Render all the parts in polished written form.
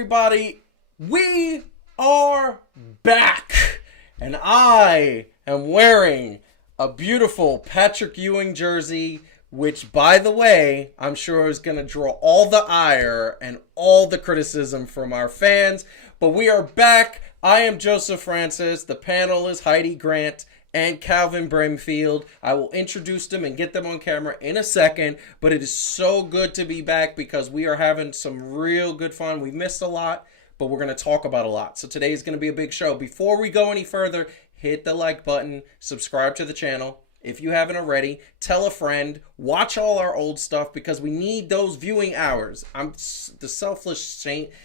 everybody? We are back, and I am wearing a beautiful Patrick Ewing jersey, which, by the way, I'm sure is going to draw all the ire and all the criticism from our fans. But we are back. I am Joseph Francis. The panel is Heidi Grant and Calvin Brimfield. I will introduce them and get them on camera in a second, but it is so good to be back because we are having some real good fun. We missed a lot, but we're going to talk about a lot. So today is going to be a big show. Before we go any further, hit the like button, subscribe to the channel if you haven't already, tell a friend, watch all our old stuff because we need those viewing hours. Shameless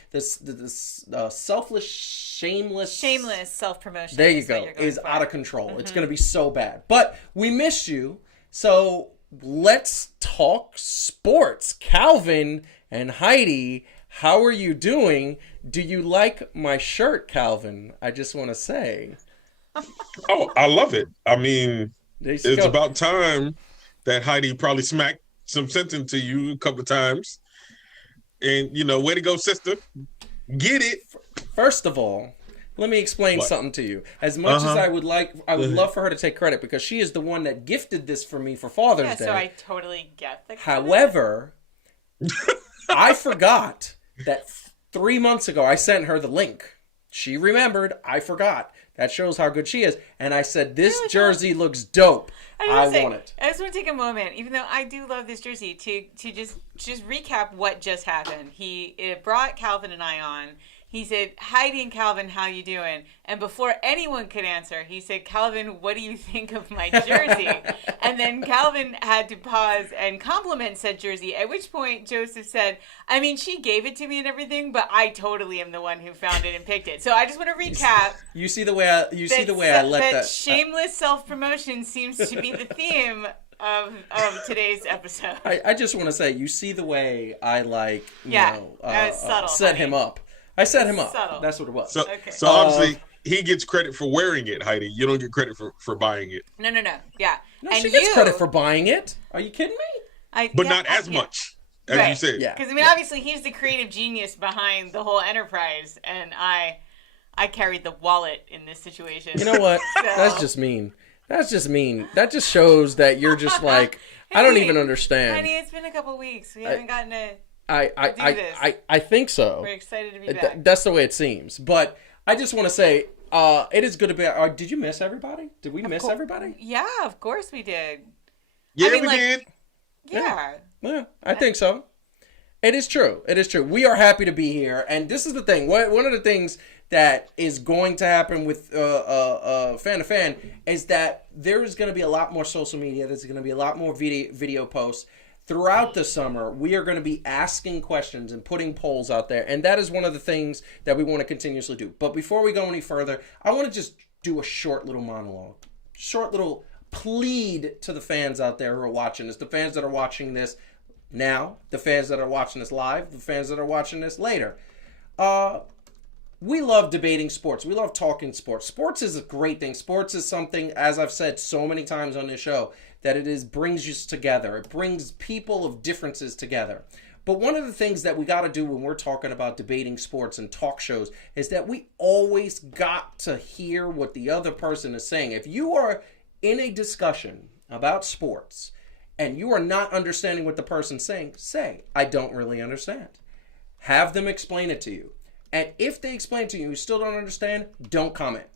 self-promotion. There you go. Is out of control. Mm-hmm. It's going to be so bad. But we missed you. So let's talk sports. Calvin and Heidi, how are you doing? Do you like my shirt, Calvin? I just want to say. Oh, I love it. I mean, it's about time that Heidi probably smacked some sense into you a couple of times. And, you know, way to go, sister. Get it. First of all, let me explain something to you. As much as I would love for her to take credit because she is the one that gifted this for me for Father's Day. So I totally get the credit. However, I forgot that 3 months ago I sent her the link. She remembered. I forgot. That shows how good she is. And I said, this jersey looks dope. I want it. I just want to take a moment, even though I do love this jersey, to just recap what just happened. It brought Calvin and I on. He said, Heidi and Calvin, how you doing? And before anyone could answer, he said, Calvin, what do you think of my jersey? And then Calvin had to pause and compliment said jersey, at which point Joseph said, I mean, she gave it to me and everything, but I totally am the one who found it and picked it. So I just want to recap. You see the way I let that. Shameless self-promotion seems to be the theme of today's episode. I just want to say, you see the way I subtle, set him up. I set him up. Subtle. That's what it was. So obviously, he gets credit for wearing it, Heidi. You don't get credit for buying it. No. Yeah. No, and she gets credit for buying it. Are you kidding me? But not as much, as you said. Yeah. Because, I mean, obviously, he's the creative genius behind the whole enterprise, and I carried the wallet in this situation. You know what? So. That's just mean. That just shows that you're just like, I don't even understand. Honey, it's been a couple weeks. We haven't gotten to... I think so. We're excited to be back. That's the way it seems. But I just want to say, it is good to be. Did you miss everybody? Did we miss everybody? Yeah, of course we did. Yeah, we did. Yeah, I think so. It is true. We are happy to be here, and this is the thing. One of the things that is going to happen with Fan2Fan is that there is going to be a lot more social media. There's going to be a lot more video posts. Throughout the summer, we are going to be asking questions and putting polls out there, and that is one of the things that we want to continuously do. But before we go any further, I want to just do a short little monologue, short little plead to the fans out there who are watching this, the fans that are watching this now, the fans that are watching this live, the fans that are watching this later. We love debating sports. We love talking sports. Sports is a great thing. Sports is something, as I've said so many times on this show, that brings us together. It brings people of differences together. But one of the things that we got to do when we're talking about debating sports and talk shows is that we always got to hear what the other person is saying. If you are in a discussion about sports and you are not understanding what the person's saying, say, I don't really understand. Have them explain it to you. And if they explain to you, you still don't understand, don't comment.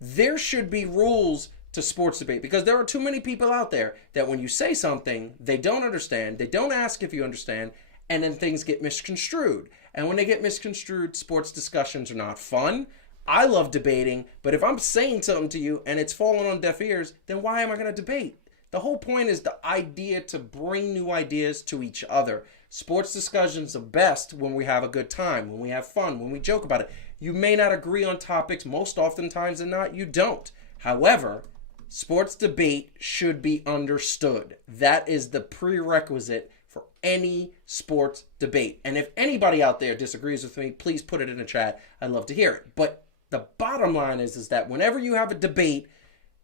There should be rules to sports debate because there are too many people out there that when you say something, they don't understand, they don't ask if you understand, and then things get misconstrued. And when they get misconstrued, sports discussions are not fun. I love debating, but if I'm saying something to you and it's falling on deaf ears, then why am I going to debate? The whole point is the idea to bring new ideas to each other. Sports discussions are best when we have a good time, when we have fun, when we joke about it. You may not agree on topics, most oftentimes than not, you don't. However, sports debate should be understood. That is the prerequisite for any sports debate. And if anybody out there disagrees with me, please put it in the chat. I'd love to hear it. But the bottom line is that whenever you have a debate,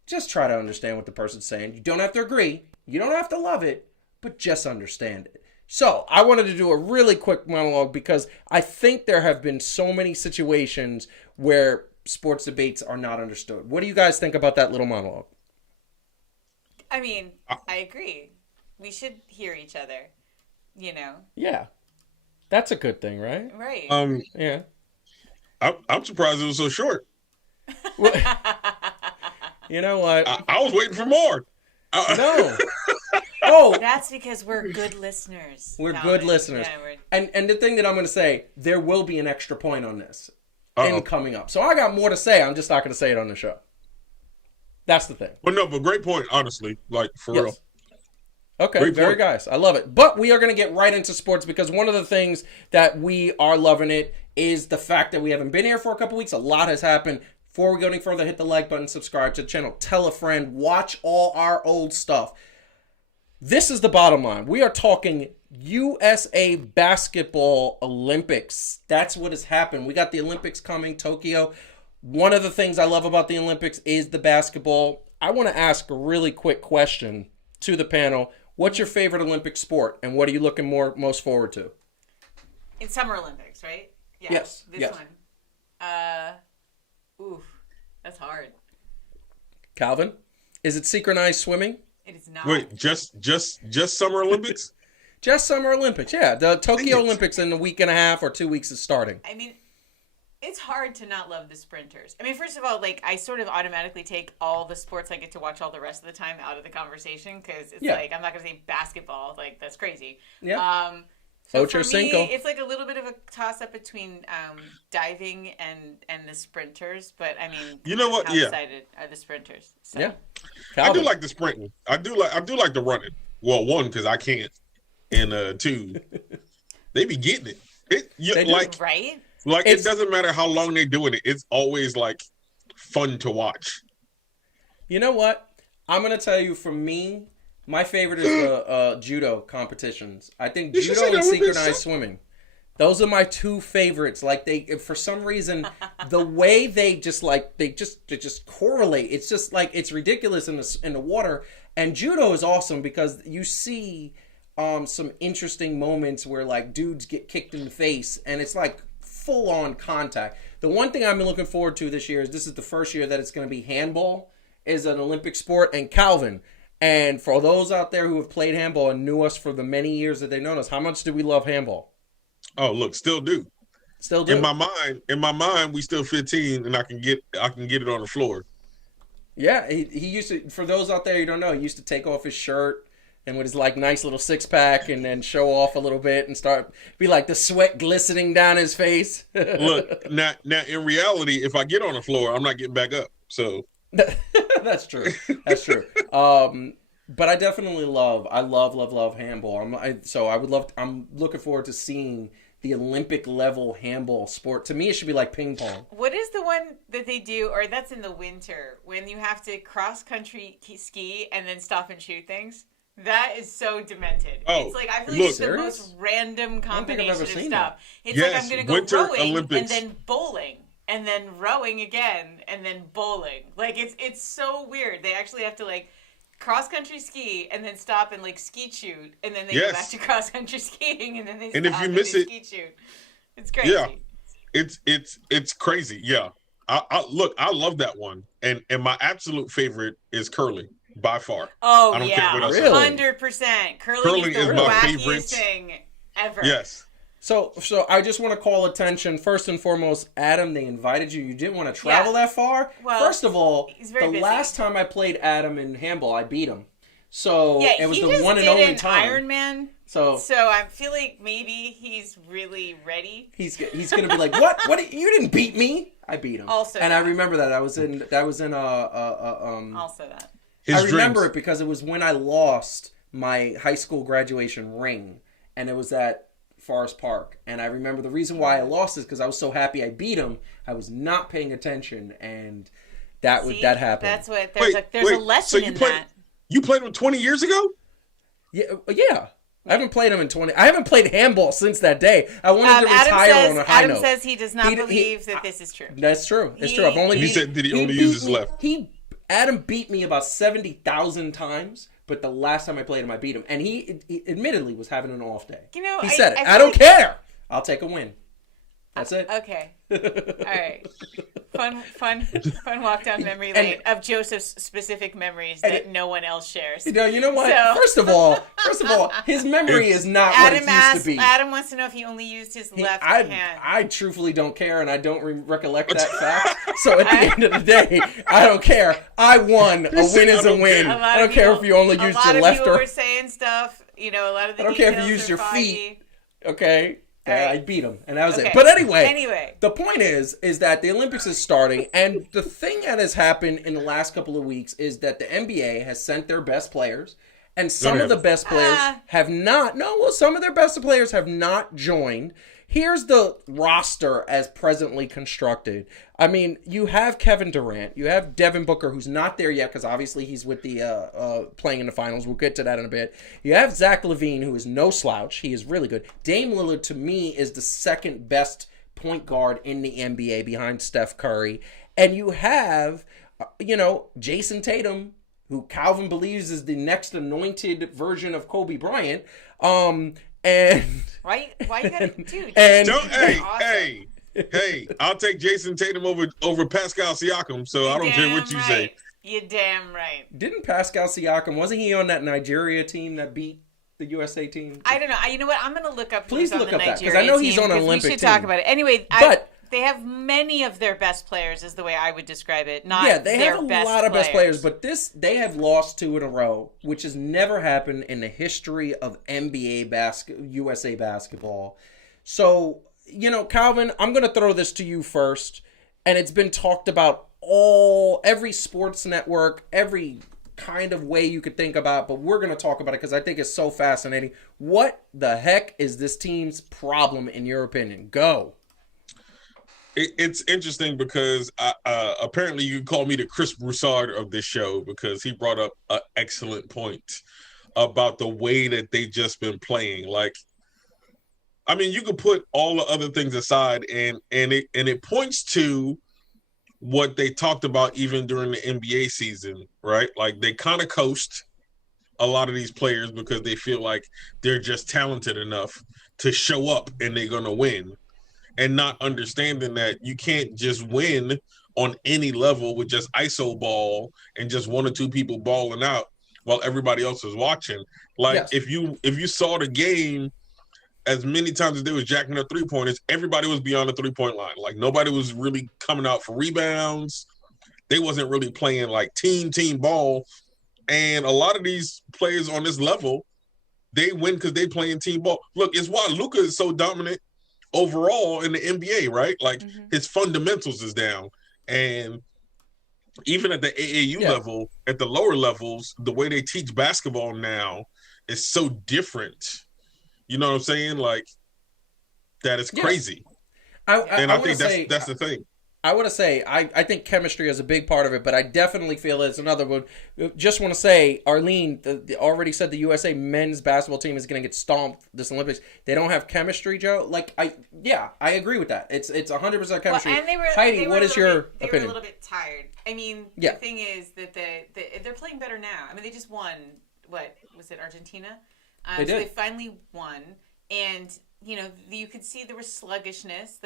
just try to understand what the person's saying. You don't have to agree. You don't have to love it, but just understand it. So I wanted to do a really quick monologue because I think there have been so many situations where sports debates are not understood. What do you guys think about that little monologue? I mean, I agree. We should hear each other, Yeah. That's a good thing, right? Right. Yeah. I'm surprised it was so short. You know what? I was waiting for more. No. Oh, that's because we're good listeners. We're good listeners. Yeah, and the thing that I'm going to say, there will be an extra point on this in coming up. So I got more to say. I'm just not going to say it on the show. That's the thing. Well, no, but great point, honestly. Like, for real. Okay, great very guys. I love it. But we are going to get right into sports because one of the things that we are loving it is the fact that we haven't been here for a couple weeks. A lot has happened. Before we go any further, hit the like button, subscribe to the channel, tell a friend, watch all our old stuff. This is the bottom line. We are talking USA Basketball Olympics. That's what has happened. We got the Olympics coming, Tokyo. One of the things I love about the Olympics is the basketball. I want to ask a really quick question to the panel. What's your favorite Olympic sport, and what are you looking most forward to? In Summer Olympics, right? Yeah, yes. This one. Oof, that's hard. Calvin, is it synchronized swimming? It is not. Wait, just Summer Olympics? Just Summer Olympics, yeah. The Tokyo Olympics in a week and a half or 2 weeks is starting. I mean, it's hard to not love the sprinters. I mean, first of all, like, I sort of automatically take all the sports I get to watch all the rest of the time out of the conversation because it's like, I'm not going to say basketball. Like, that's crazy. Yeah. So for me, it's like a little bit of a toss-up between diving and the sprinters. But, I mean, you know what? How excited are the sprinters? So. Yeah. Calvin. I do like the sprinting. I do like the running. Well, one, because I can't. And two, they be getting it. Right? Like, it doesn't matter how long they're doing it. It's always, like, fun to watch. You know what? I'm going to tell you, for me, my favorite is the judo competitions. I think judo and synchronized swimming. Those are my two favorites. Like, for some reason, the way they just correlate. It's just like, it's ridiculous in the water. And judo is awesome because you see some interesting moments where, like, dudes get kicked in the face, and it's like full-on contact. The one thing I've been looking forward to this year is this is the first year that it's going to be handball is an Olympic sport, and Calvin. And for those out there who have played handball and knew us for the many years that they've known us, how much do we love handball? Oh, look, still do. Still do. In my mind, we still 15, and I can get it on the floor. Yeah, he used to. For those out there who don't know, he used to take off his shirt and with his like nice little 6-pack, and then show off a little bit and be like the sweat glistening down his face. Look, now in reality, if I get on the floor, I'm not getting back up. So that's true. That's true. But I definitely love handball. I'm looking forward to seeing the Olympic level handball sport. To me, it should be like ping pong. What is the one that they do, or that's in the winter, when you have to cross country ski and then stop and shoot things? That is so demented. Oh, it's like, I feel like it's the most random combination of stuff. It's like, I'm going to go rowing Olympics. And then bowling. And then rowing again, and then bowling. Like, it's so weird. They actually have to, like, cross-country ski, and then stop and, like, ski shoot. And then they go back to cross-country skiing, and then they stop and they ski shoot. It's crazy. Yeah, it's crazy, yeah. I love that one. And my absolute favorite is curling, by far. Oh, I don't care what else. Really? 100%. Curling is the wackiest thing ever. Yes. So I just want to call attention, first and foremost, Adam, they invited you. You didn't want to travel that far. Well, first of all, the last time I played Adam in handball, I beat him. So it was the one and only time. Ironman. So I feel like maybe he's really ready. He's going to be like, what? What? You didn't beat me. I beat him. Also, and I remember that. Also that. I remember it because it was when I lost my high school graduation ring, and it was at Forest Park. And I remember the reason why I lost is because I was so happy I beat him. I was not paying attention, and that happened. That's what there's a lesson in that. You played him 20 years ago? Yeah. I haven't played him in 20. I haven't played handball since that day. I wanted to retire on a high note. Adam says he does not believe that this is true. That's true. It's true. He said, did he only use his left? Adam beat me about 70,000 times, but the last time I played him, I beat him. And he admittedly was having an off day. You know, he said it. I don't care. I'll take a win. That's it. Okay. All right. Fun walk down memory lane of Joseph's specific memories that no one else shares. You know what? So. First of all, his memory is not what it used to be. Adam wants to know if he only used his left hand. I truthfully don't care, and I don't recollect that fact. So at the end of the day, I don't care. I won. A win is a win. I don't care if you only used your left or... A lot of people were saying stuff. A lot of the I don't care if you used your feet. Okay? Right. I beat him, and that was it. But anyway, the point is that the Olympics is starting, and the thing that has happened in the last couple of weeks is that the NBA has sent their best players, and some of the best players have not. Some of their best players have not joined. Here's the roster as presently constructed. I mean, you have Kevin Durant, you have Devin Booker, who's not there yet because obviously he's with the playing in the finals. We'll get to that in a bit. You have Zach LaVine, who is no slouch. He is really good. Dame Lillard, to me, is the second best point guard in the NBA behind Steph Curry. And you have, Jason Tatum, who Calvin believes is the next anointed version of Kobe Bryant. And why you gotta do? Hey, I'll take Jason Tatum over Pascal Siakam, so I don't care what you say. You're damn right. Didn't Pascal Siakam, wasn't he on that Nigeria team that beat the USA team? I don't know. You know what? I'm going to look up Please look up that, because I know he's on an Olympic team. We should talk about it. Anyway, they have many of their best players, is the way I would describe it. They have a lot of best players, but they have lost 2 in a row, which has never happened in the history of NBA USA basketball. So, Calvin, I'm going to throw this to you first, and it's been talked about every sports network, every kind of way you could think about, but we're going to talk about it because I think it's so fascinating. What the heck is this team's problem, in your opinion? Go. It's interesting because apparently you call me the Chris Broussard of this show because he brought up an excellent point about the way that they just been playing. Like, I mean, you could put all the other things aside, and it points to what they talked about even during the NBA season, right? Like, they kind of coast a lot of these players because they feel like they're just talented enough to show up and they're going to win. And not understanding that you can't just win on any level with just ISO ball and just 1 or 2 people balling out while everybody else is watching. Like, yes. if you saw the game as many times as they was jacking up 3-pointers, everybody was beyond the 3-point line. Like, nobody was really coming out for rebounds. They wasn't really playing like team ball. And a lot of these players on this level, they win because they playing team ball. Look, it's why Luka is so dominant overall in the NBA, right? Like, his fundamentals is down. And even at the AAU level, at the lower levels, the way they teach basketball now is so different. You know what I'm saying? Like, that is crazy. I think that's the thing. I want to say, I think chemistry is a big part of it, but I definitely feel it's another one. Just want to say, Arlene already said the USA men's basketball team is going to get stomped this Olympics. They don't have chemistry, Joe. Like, I agree with that. It's 100% chemistry. Well, and Heidi, what is your opinion? They were a little bit tired. I mean, the thing is that they're playing better now. I mean, they just won, what, was it Argentina? They did. So they finally won. And, you could see there was sluggishness.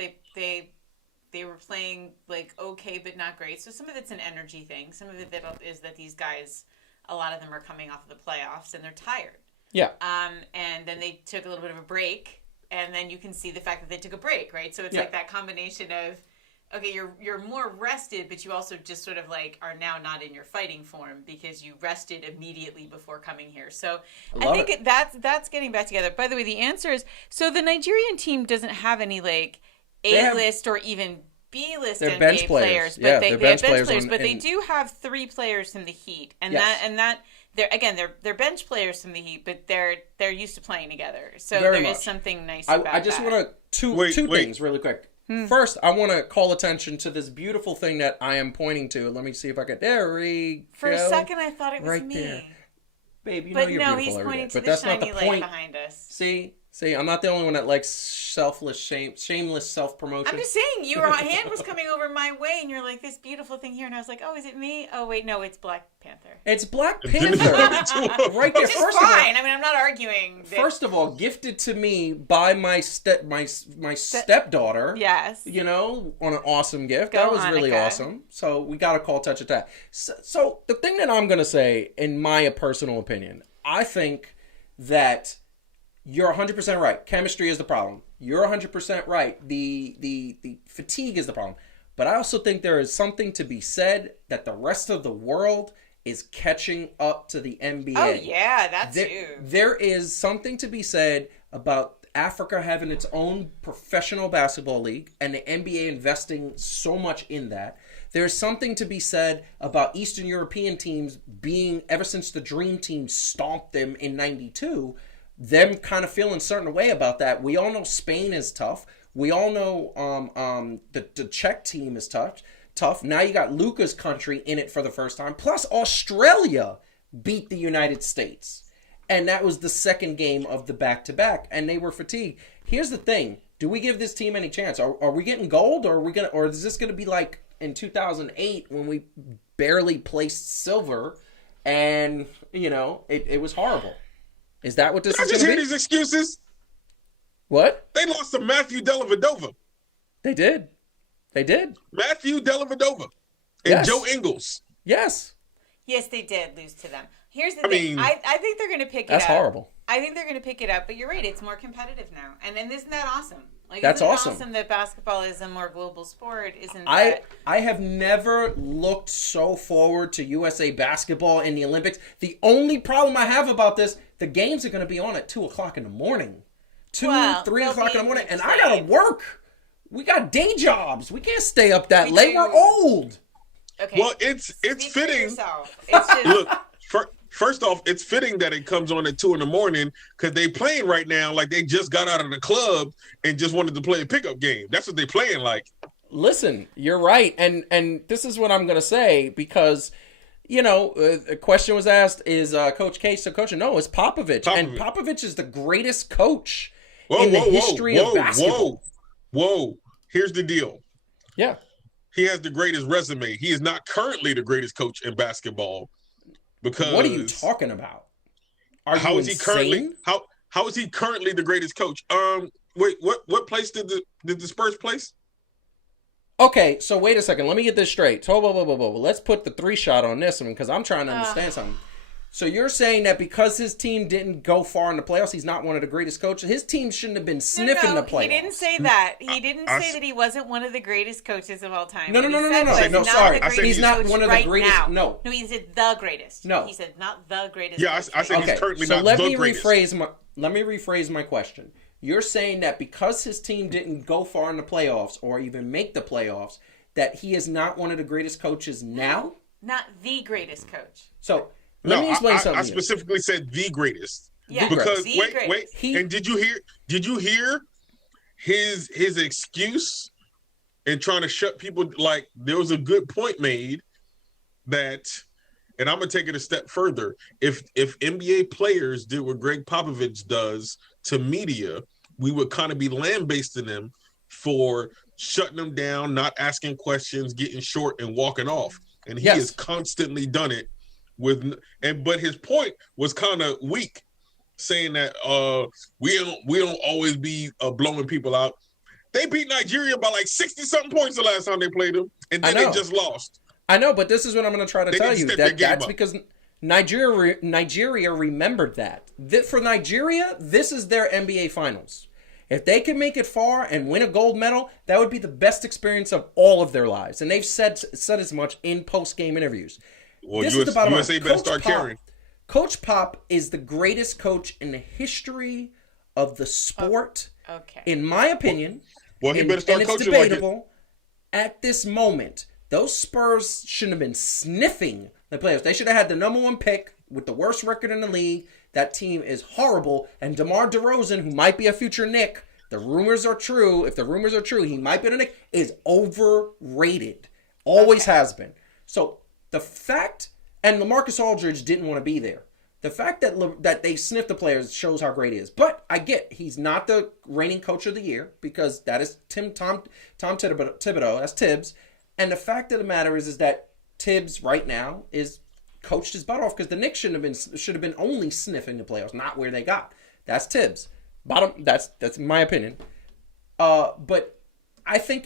They were playing, like, okay, but not great. So some of it's an energy thing. Some of it is that these guys, a lot of them are coming off of the playoffs, and they're tired. Yeah. And then they took a little bit of a break, and then you can see the fact that they took a break, right? So it's like that combination of, okay, you're more rested, but you also just sort of, like, are now not in your fighting form because you rested immediately before coming here. So I think that's getting back together. By the way, the answer is, so the Nigerian team doesn't have any, like, A-list or even B-list NBA players, but they have bench players. But they do have 3 players from the Heat, and that they're bench players from the Heat, but they're used to playing together. So there is something nice about that. I just want to two things really quick. First, I want to call attention to this beautiful thing that I am pointing to. Let me see if I can. There we go. For a second, I thought it was right me. There. Babe, you know but you're no, beautiful he's pointing every day. to the shiny light behind us. See, See, I'm not the only one that likes shameless self-promotion. I'm just saying, your hand was coming over my way, and you're like, this beautiful thing here, and I was like, oh, is it me? Oh, wait, no, it's Black Panther. It's Black Panther. Right there. Which is fine. I mean, I'm not arguing. First of all, gifted to me by my stepdaughter. Yes. You know, on an awesome gift. That was really awesome. So we got to call touch at that. So the thing that I'm going to say, in my personal opinion, I think that you're 100% right. Chemistry is the problem. You're 100% right. The fatigue is the problem. But I also think there is something to be said that the rest of the world is catching up to the NBA. Oh, yeah, that's There is something to be said about Africa having its own professional basketball league and the NBA investing so much in that. There's something to be said about Eastern European teams being, ever since the Dream Team stomped them in 92, them kind of feeling a certain way about that. We all know Spain is tough. We all know the Czech team is tough. Now you got Luka's country in it for the first time. Plus Australia beat the United States. And that was the second game of the back-to-back. And they were fatigued. Here's the thing. Do we give this team any chance? Are we getting gold? Or is this going to be like in 2008 when we barely placed silver and, you know, it was horrible? Is that what this is going to be? I just hear these excuses. What? They lost to Matthew Dellavedova. They did. Matthew Dellavedova and Joe Ingles. Yes. Yes, they did lose to them. Here's the thing. I think they're going to pick it up. That's horrible. I think they're going to pick it up, but you're right. It's more competitive now. And isn't that awesome? Like, that's isn't it awesome. Awesome that basketball is a more global sport, isn't I have never looked so forward to USA basketball in the Olympics. The only problem I have about this, the games are going to be on at 2 o'clock in the morning. 3 o'clock in the morning. And I got to work. We got day jobs. We can't stay up that late. We're old. Okay. Well, it's fitting. It's just... Look, first off, it's fitting that it comes on at 2 in the morning because they playing right now like they just got out of the club and just wanted to play a pickup game. That's what they playing like. Listen, you're right. And this is what I'm going to say because, you know, a question was asked, is Coach K still coaching? No, it's Popovich. And Popovich is the greatest coach in the history of basketball. Whoa. Here's the deal. Yeah. He has the greatest resume. He is not currently the greatest coach in basketball. Because what are you talking about? How is he currently the greatest coach? Wait, what place did the Spurs place? Okay, so wait a second. Let me get this straight. Let's put the 3 shot on this one because I'm trying to understand something. So you're saying that because his team didn't go far in the playoffs, he's not one of the greatest coaches? His team shouldn't have been sniffing the playoffs. He didn't say that. He didn't say that he wasn't one of the greatest coaches of all time. No, sorry. He's not one of the greatest. No, he said the greatest. No. He said not the greatest. Yeah, I said he's currently not the greatest. Let me rephrase my question. You're saying that because his team didn't go far in the playoffs or even make the playoffs, that he is not one of the greatest coaches now? Not the greatest coach. So... Let me explain something. I specifically said the greatest. Yeah, because greatest. And did you hear his excuse in trying to shut people? Like, there was a good point made that, and I'm gonna take it a step further. If NBA players did what Greg Popovich does to media, we would kind of be lambasting them for shutting them down, not asking questions, getting short, and walking off. And he has constantly done it. But his point was kind of weak, saying that we don't always be blowing people out. They beat Nigeria by like 60-something points the last time they played them, and then they just lost. I know, but this is what I'm going to try to tell you. That's because Nigeria remembered that. For Nigeria, this is their NBA Finals. If they can make it far and win a gold medal, that would be the best experience of all of their lives. And they've said as much in post-game interviews. Well, USA better start carrying. Coach Pop is the greatest coach in the history of the sport. Okay. In my opinion. Well, he better start coaching. And it's debatable. At this moment, those Spurs shouldn't have been sniffing the playoffs. They should have had the number 1 pick with the worst record in the league. That team is horrible. And DeMar DeRozan, who might be a future Knick, the rumors are true. If the rumors are true, he might be a Knick, is overrated. Always has been. So the fact, and LaMarcus Aldridge didn't want to be there. The fact that they sniff the players shows how great he is. But I get he's not the reigning coach of the year because that is Tom Thibodeau. That's Tibbs. And the fact of the matter is that Tibbs right now is coached his butt off because the Knicks should have been only sniffing the playoffs, not where they got. That's Tibbs. That's my opinion. But I think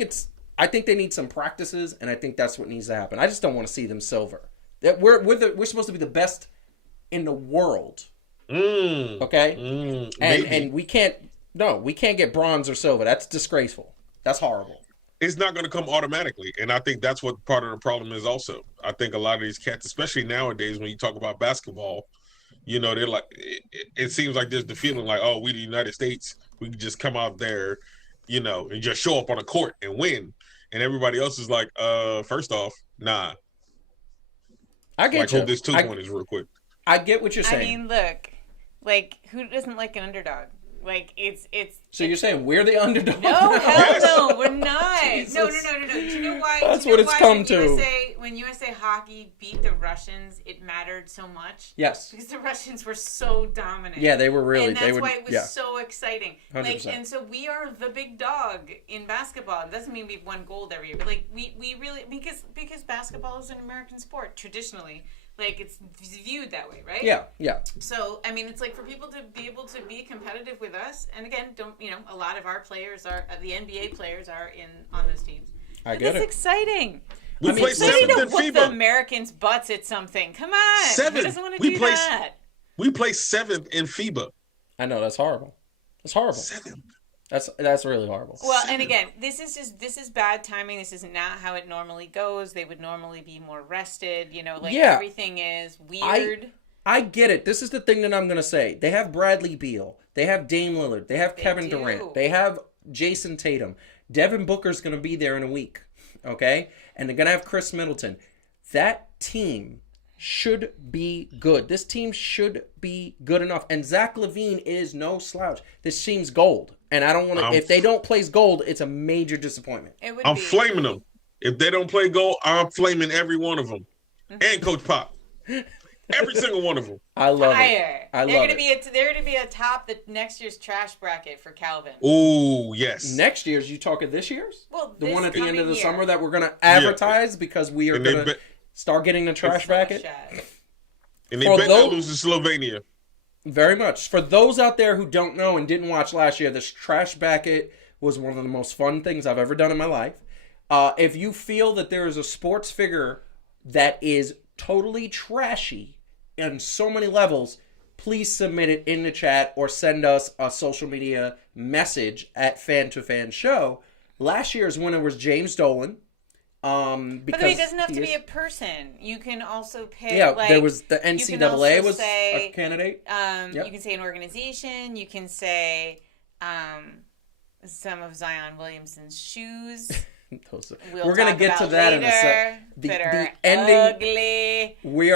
they need some practices, and I think that's what needs to happen. I just don't want to see them silver. We're supposed to be the best in the world. Okay? And we can't get bronze or silver. That's disgraceful. That's horrible. It's not going to come automatically, and I think that's what part of the problem is also. I think a lot of these cats, especially nowadays when you talk about basketball, you know, they're like, it seems like there's the feeling like, oh, we the United States, we can just come out there, you know, and just show up on a court and win. And everybody else is like, first off, nah. I get you. Hope this 2-point is real quick. I get what you're saying. I mean, look, like, who doesn't like an underdog? Like, it's. So you're saying we're the underdog? No, hell no, we're not. No. Do you know why? That's what it's come to. When USA Hockey beat the Russians, it mattered so much. Yes. Because the Russians were so dominant. Yeah, they were really. And that's why it was so exciting. 100%. Like, and so we are the big dog in basketball. It doesn't mean we've won gold every year, but like we really because basketball is an American sport traditionally. Like, it's viewed that way, right? Yeah. So, I mean, it's like for people to be able to be competitive with us, and again, a lot of our players are, the NBA players are on those teams. I get it. It's exciting. We play seventh in whoop the Americans' butts at something. Come on. Seventh. Who doesn't want to do that? We play 7th in FIBA. I know, that's horrible. That's horrible. 7th. That's really horrible. Well, and again, this is bad timing. This is not how it normally goes. They would normally be more rested. Everything is weird. I get it. This is the thing that I'm going to say. They have Bradley Beal. They have Dame Lillard. They have Kevin Durant. They have Jason Tatum. Devin Booker's going to be there in a week. Okay? And they're going to have Chris Middleton. That team should be good. This team should be good enough. And Zach LaVine is no slouch. This team's gold. And I don't want to. If they don't place gold, it's a major disappointment. I'm flaming them. If they don't play gold, I'm flaming every one of them, and Coach Pop, every single one of them. I love it. They're gonna be atop the next year's trash bracket for Calvin. Oh yes. Next year's? You talking this year's? Well, the one at the end of the summer that we're gonna advertise because we are gonna start getting the trash bracket. And they bet they'll lose to Slovenia. Very much. For those out there who don't know and didn't watch last year, this trash bracket was one of the most fun things I've ever done in my life. If you feel that there is a sports figure that is totally trashy on so many levels, please submit it in the chat or send us a social media message at Fan2Fan Show. Last year's winner was James Dolan. But it doesn't have to be a person. You can also pick. Yeah, there was the NCAA was a candidate. You can say an organization. You can say some of Zion Williamson's shoes. We're gonna get to that in a sec. The ending. Ugly. We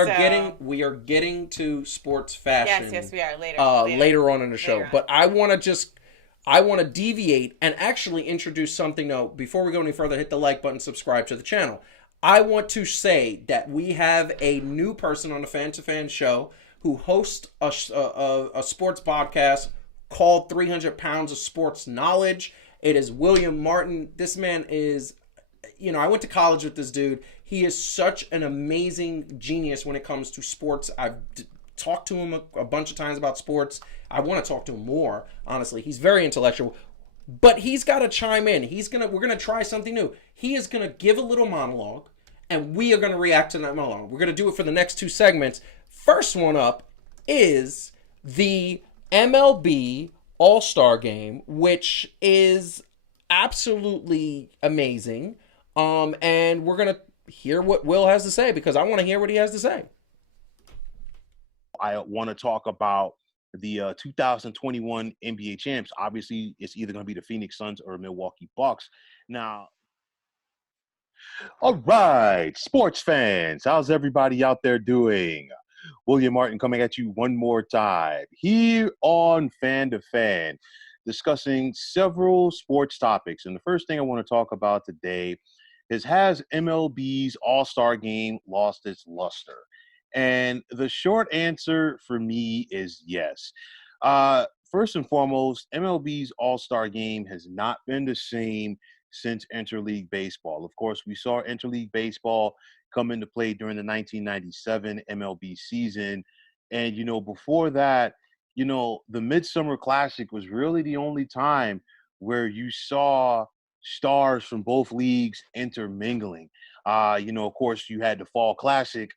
are getting to sports fashion. Yes, we are later on in the show. But I want to deviate and actually introduce something. No, before we go any further, hit the like button, subscribe to the channel. I want to say that we have a new person on the Fan2Fan Show who hosts a sports podcast called 300 Pounds of Sports Knowledge. It is William Martin. This man is, I went to college with this dude. He is such an amazing genius when it comes to sports. I've talked to him a bunch of times about sports. I want to talk to him more, honestly. He's very intellectual. But he's got to chime in. We're going to try something new. He is going to give a little monologue, and we are going to react to that monologue. We're going to do it for the next 2 segments. First one up is the MLB All-Star game, which is absolutely amazing. And we're going to hear what Will has to say because I want to hear what he has to say. I want to talk about the 2021 NBA champs. Obviously, it's either going to be the Phoenix Suns or Milwaukee Bucks. Now, all right, sports fans, how's everybody out there doing? William Martin coming at you one more time here on Fan2Fan, discussing several sports topics. And the first thing I want to talk about today is, has MLB's All-Star game lost its luster? And the short answer for me is yes. First and foremost, MLB's All-Star game has not been the same since interleague baseball. Of course, we saw interleague baseball come into play during the 1997 MLB season. And, before that, the Midsummer Classic was really the only time where you saw stars from both leagues intermingling. Of course, you had the Fall Classic,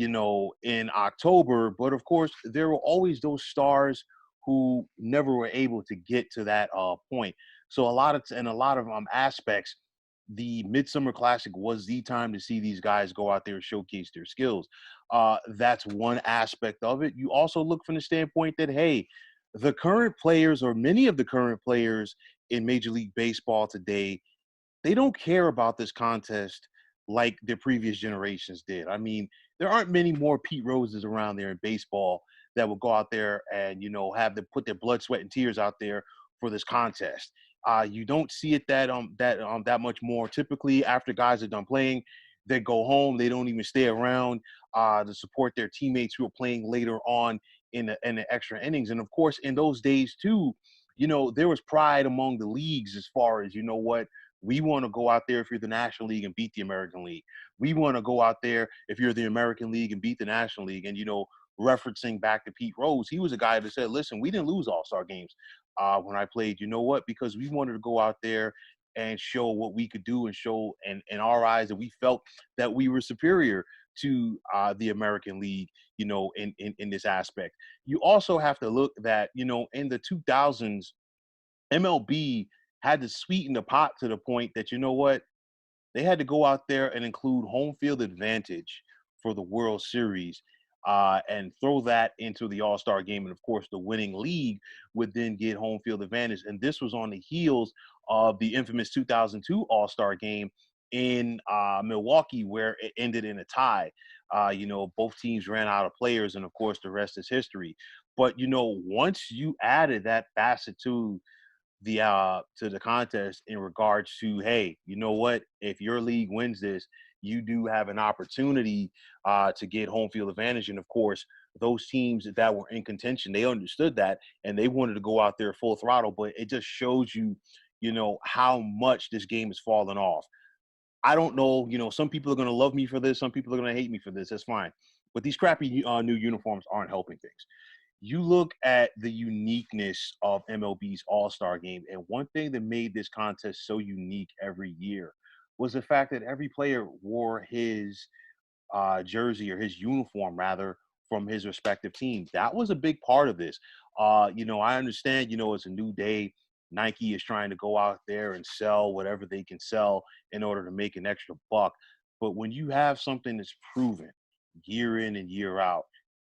in October, but of course, there were always those stars who never were able to get to that point. So in a lot of aspects, the Midsummer Classic was the time to see these guys go out there and showcase their skills. That's one aspect of it. You also look from the standpoint that, hey, the current players or many of the current players in Major League Baseball today, they don't care about this contest like their previous generations did. I mean, there aren't many more Pete Roses around there in baseball that will go out there and, have them put their blood, sweat, and tears out there for this contest. You don't see it that much more. Typically, after guys are done playing, they go home. They don't even stay around to support their teammates who are playing later on in the extra innings. And of course, in those days too, there was pride among the leagues as far as, we want to go out there if you're the National League and beat the American League. We want to go out there if you're the American League and beat the National League. And, referencing back to Pete Rose, he was a guy that said, listen, we didn't lose All-Star games when I played. You know what? Because we wanted to go out there and show what we could do and show in our eyes that we felt that we were superior to the American League, in this aspect. You also have to look that, in the 2000s, MLB had to sweeten the pot to the point that, they had to go out there and include home field advantage for the World Series and throw that into the All-Star game. And of course, the winning league would then get home field advantage. And this was on the heels of the infamous 2002 All-Star game in Milwaukee, where it ended in a tie. Both teams ran out of players, and of course, the rest is history. But, once you added that facet to the contest in regards to, hey, you know what, if your league wins this, you do have an opportunity to get home field advantage. And of course, those teams that were in contention, they understood that and they wanted to go out there full throttle. But it just shows you, how much this game has fallen off. I don't know, some people are going to love me for this, some people are going to hate me for this. That's fine. But these crappy new uniforms aren't helping things. You look at the uniqueness of MLB's All-Star game, and one thing that made this contest so unique every year was the fact that every player wore his jersey, or his uniform rather, from his respective team. That was a big part of this. I understand, it's a new day. Nike is trying to go out there and sell whatever they can sell in order to make an extra buck. But when you have something that's proven year in and year out,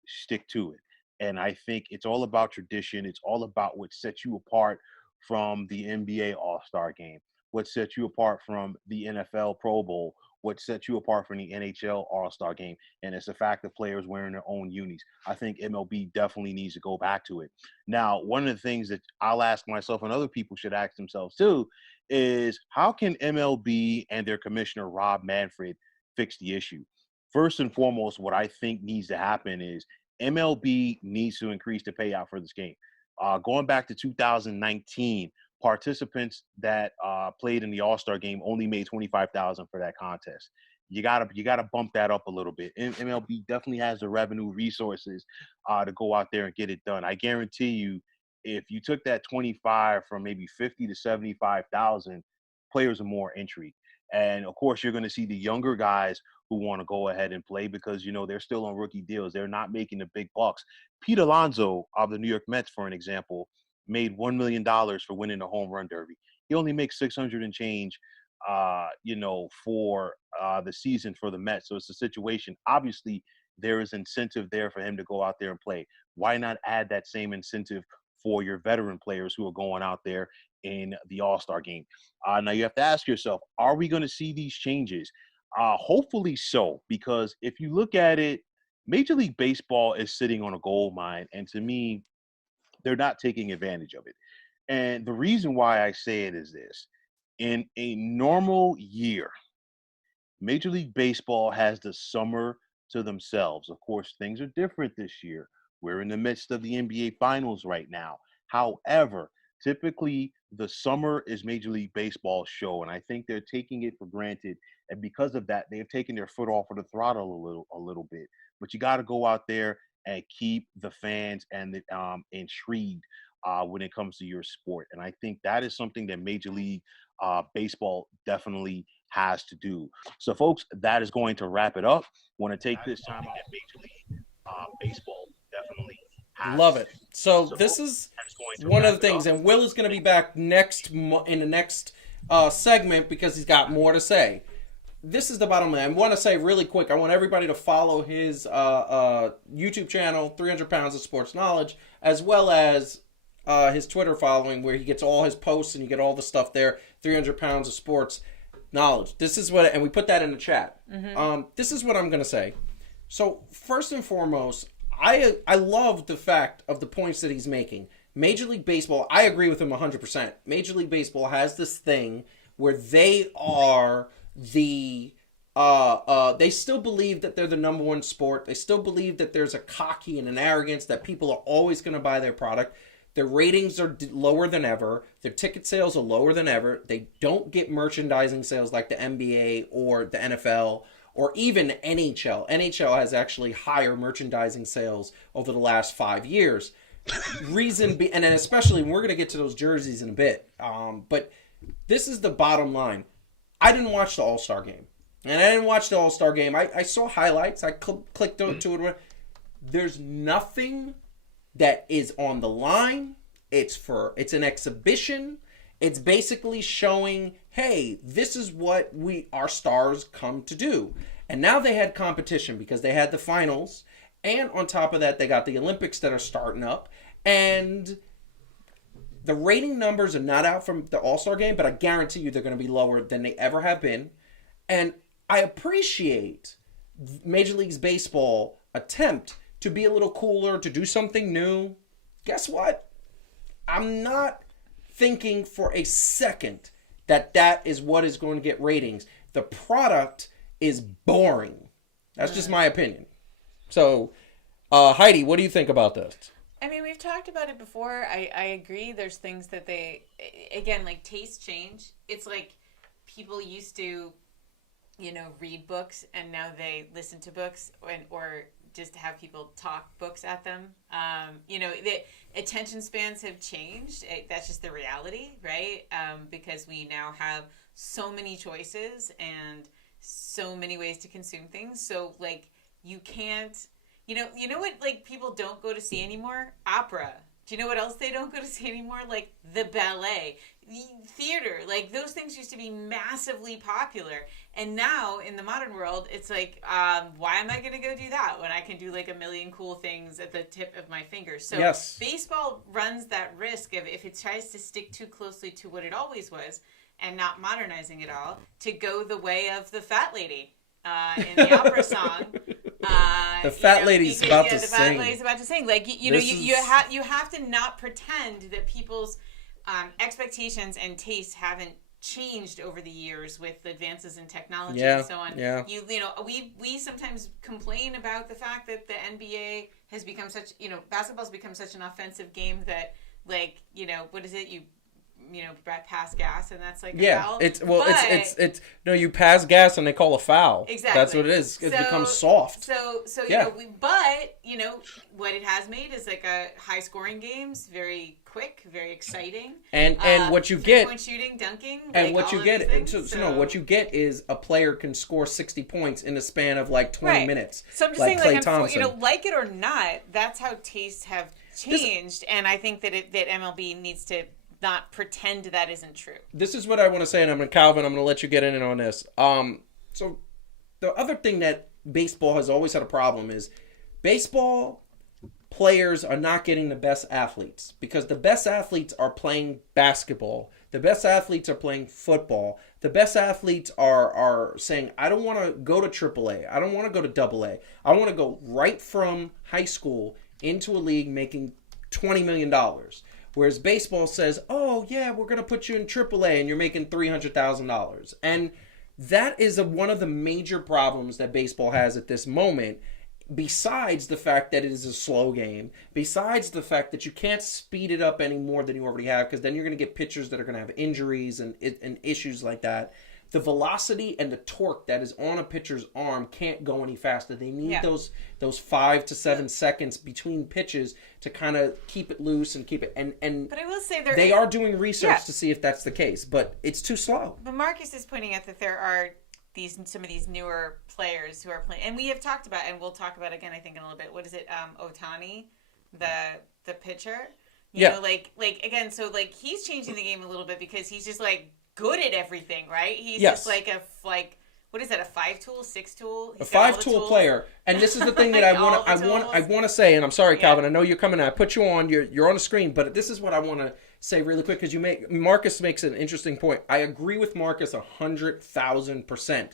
stick to it. And I think it's all about tradition. It's all about what sets you apart from the NBA All-Star game, what sets you apart from the NFL Pro Bowl, what sets you apart from the NHL All-Star game. And it's the fact that players wearing their own unis. I think MLB definitely needs to go back to it. Now, one of the things that I'll ask myself and other people should ask themselves too is, how can MLB and their commissioner, Rob Manfred, fix the issue? First and foremost, what I think needs to happen is MLB needs to increase the payout for this game. Going back to 2019, participants that played in the All-Star game only made $25,000 for that contest. You gotta bump that up a little bit. MLB definitely has the revenue resources to go out there and get it done. I guarantee you, if you took that 25 from maybe 50 to 75,000, players are more intrigued. And of course, you're going to see the younger guys who want to go ahead and play because, they're still on rookie deals. They're not making the big bucks. Pete Alonso of the New York Mets, for an example, made $1 million for winning the home run derby. He only makes 600 and change, for the season for the Mets. So it's a situation. Obviously, there is incentive there for him to go out there and play. Why not add that same incentive for your veteran players who are going out there in the All-Star game? Now you have to ask yourself, are we going to see these changes? Hopefully so, because if you look at it, Major League Baseball is sitting on a gold mine, and to me, they're not taking advantage of it. And the reason why I say it is this: in a normal year, Major League Baseball has the summer to themselves. Of course, things are different this year. We're in the midst of the NBA Finals right now. However, typically the summer is Major League Baseball's show, and I think they're taking it for granted. And because of that, they've taken their foot off of the throttle a little bit. But you got to go out there and keep the fans and intrigued when it comes to your sport. And I think that is something that Major League Baseball definitely has to do. So, folks, that is going to wrap it up. Want to take this time out. Major League Baseball definitely has love it. So this folks, is one of the things, and Will is going to be back in the next segment because he's got more to say. This is the bottom line. I want to say really quick, I want everybody to follow his YouTube channel, 300 Pounds of Sports Knowledge, as well as his Twitter following, where he gets all his posts and you get all the stuff there, 300 Pounds of Sports Knowledge. This is what, and we put that in the chat. Mm-hmm. This is what I'm going to say. So first and foremost, I love the fact of the points that he's making. Major League Baseball, I agree with him 100%. Major League Baseball has this thing where they are they still believe that they're the number one sport. They still believe that there's a cocky and an arrogance that people are always going to buy their product. Their ratings are lower than ever. Their ticket sales are lower than ever. They don't get merchandising sales like the NBA or the NFL or even NHL. NHL has actually higher merchandising sales over the last 5 years. And then especially, we're going to get to those jerseys in a bit. But this is the bottom line. I didn't watch the All-Star game. And I didn't watch the All-Star game. I saw highlights. I clicked to it. There's nothing that is on the line. It's an exhibition. It's basically showing, hey, this is what our stars come to do. And now they had competition because they had the finals. And on top of that, they got the Olympics that are starting up. And the rating numbers are not out from the All-Star game, but I guarantee you they're going to be lower than they ever have been. And I appreciate Major League Baseball attempt to be a little cooler, to do something new. Guess what? I'm not thinking for a second that is what is going to get ratings. The product is boring. That's just my opinion. So, Heidi, what do you think about this? I mean, we've talked about it before. I agree. There's things that again, like tastes change. It's like people used to, read books and now they listen to books or just have people talk books at them. The attention spans have changed. That's just the reality, right? Because we now have so many choices and so many ways to consume things. So, you can't... You know what, people don't go to see anymore? Opera. Do you know what else they don't go to see anymore? The ballet. Theater. Those things used to be massively popular. And now, in the modern world, it's why am I going to go do that when I can do, a million cool things at the tip of my fingers? So, yes. Baseball runs that risk of, if it tries to stick too closely to what it always was and not modernizing it all, to go the way of the fat lady in the opera song. The fat lady's about to sing. The fat lady's about to sing. You have to not pretend that people's expectations and tastes haven't changed over the years with advances in technology and so on. Yeah. We sometimes complain about the fact that the NBA has become such, basketball's become such an offensive game that, what is it? You pass gas and that's a foul. It's you pass gas and they call a foul. Exactly. That's what it is. It becomes soft. So what it has made is a high scoring games, very quick, very exciting. And what you get, 3-point shooting, dunking, and what you get, what you get is a player can score 60 points in the span of 20 minutes. So I'm just saying, like it or not, that's how tastes have changed, and I think that MLB needs to not pretend that isn't true. This is what I want to say, and Calvin, I'm going to let you get in on this. So the other thing that baseball has always had a problem is baseball players are not getting the best athletes because the best athletes are playing basketball. The best athletes are playing football. The best athletes are saying, I don't want to go to AAA. I don't want to go to AA. I want to go right from high school into a league making $20 million. Whereas baseball says, oh, yeah, we're going to put you in AAA and you're making $300,000. And That is one of the major problems that baseball has at this moment. Besides the fact that it is a slow game, besides the fact that you can't speed it up any more than you already have, because then you're going to get pitchers that are going to have injuries and issues like that. The velocity and the torque that is on a pitcher's arm can't go any faster. They need those 5 to 7 seconds between pitches to kind of keep it loose and keep it. And but I will say they are doing research to see if that's the case, but it's too slow. But Marcus is pointing out that there are some of these newer players who are playing, and we have talked about, and we'll talk about again, I think in a little bit. What is it? Ohtani, the pitcher. You know, like again, so like he's changing the game a little bit because he's just like good at everything, right? He's just like what is that? A 5-tool, 6-tool? A 5-tool player, and this is the thing that I want to say. And I'm sorry, Calvin. I know you're coming. I put you on. You're on the screen, but this is what I want to say really quick because Marcus makes an interesting point. I agree with Marcus 100,000%.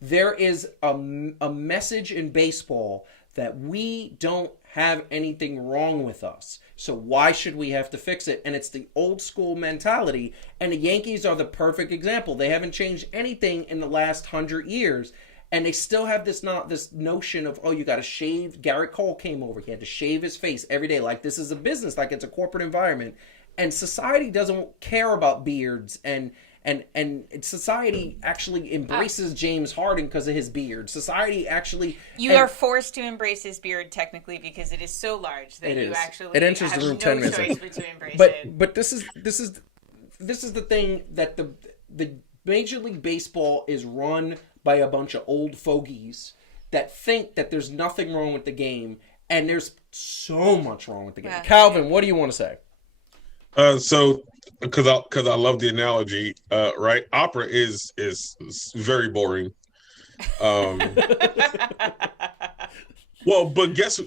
There is a message in baseball that we don't have anything wrong with us. So why should we have to fix it? And it's the old school mentality. And the Yankees are the perfect example. They haven't changed anything in the last 100 years. And they still have this notion of, you got to shave. Garrett Cole came over. He had to shave his face every day. Like this is a business, like it's a corporate environment. And society doesn't care about beards and society actually embraces James Harden because of his beard. Society actually... You are forced to embrace his beard technically because it is so large that you actually it enters the room 10 minutes choice but to embrace it. But this is the thing that the Major League Baseball is run by a bunch of old fogies that think that there's nothing wrong with the game, and there's so much wrong with the game. Calvin, what do you want to say? So because I love the analogy, right? Opera is very boring. Well, but guess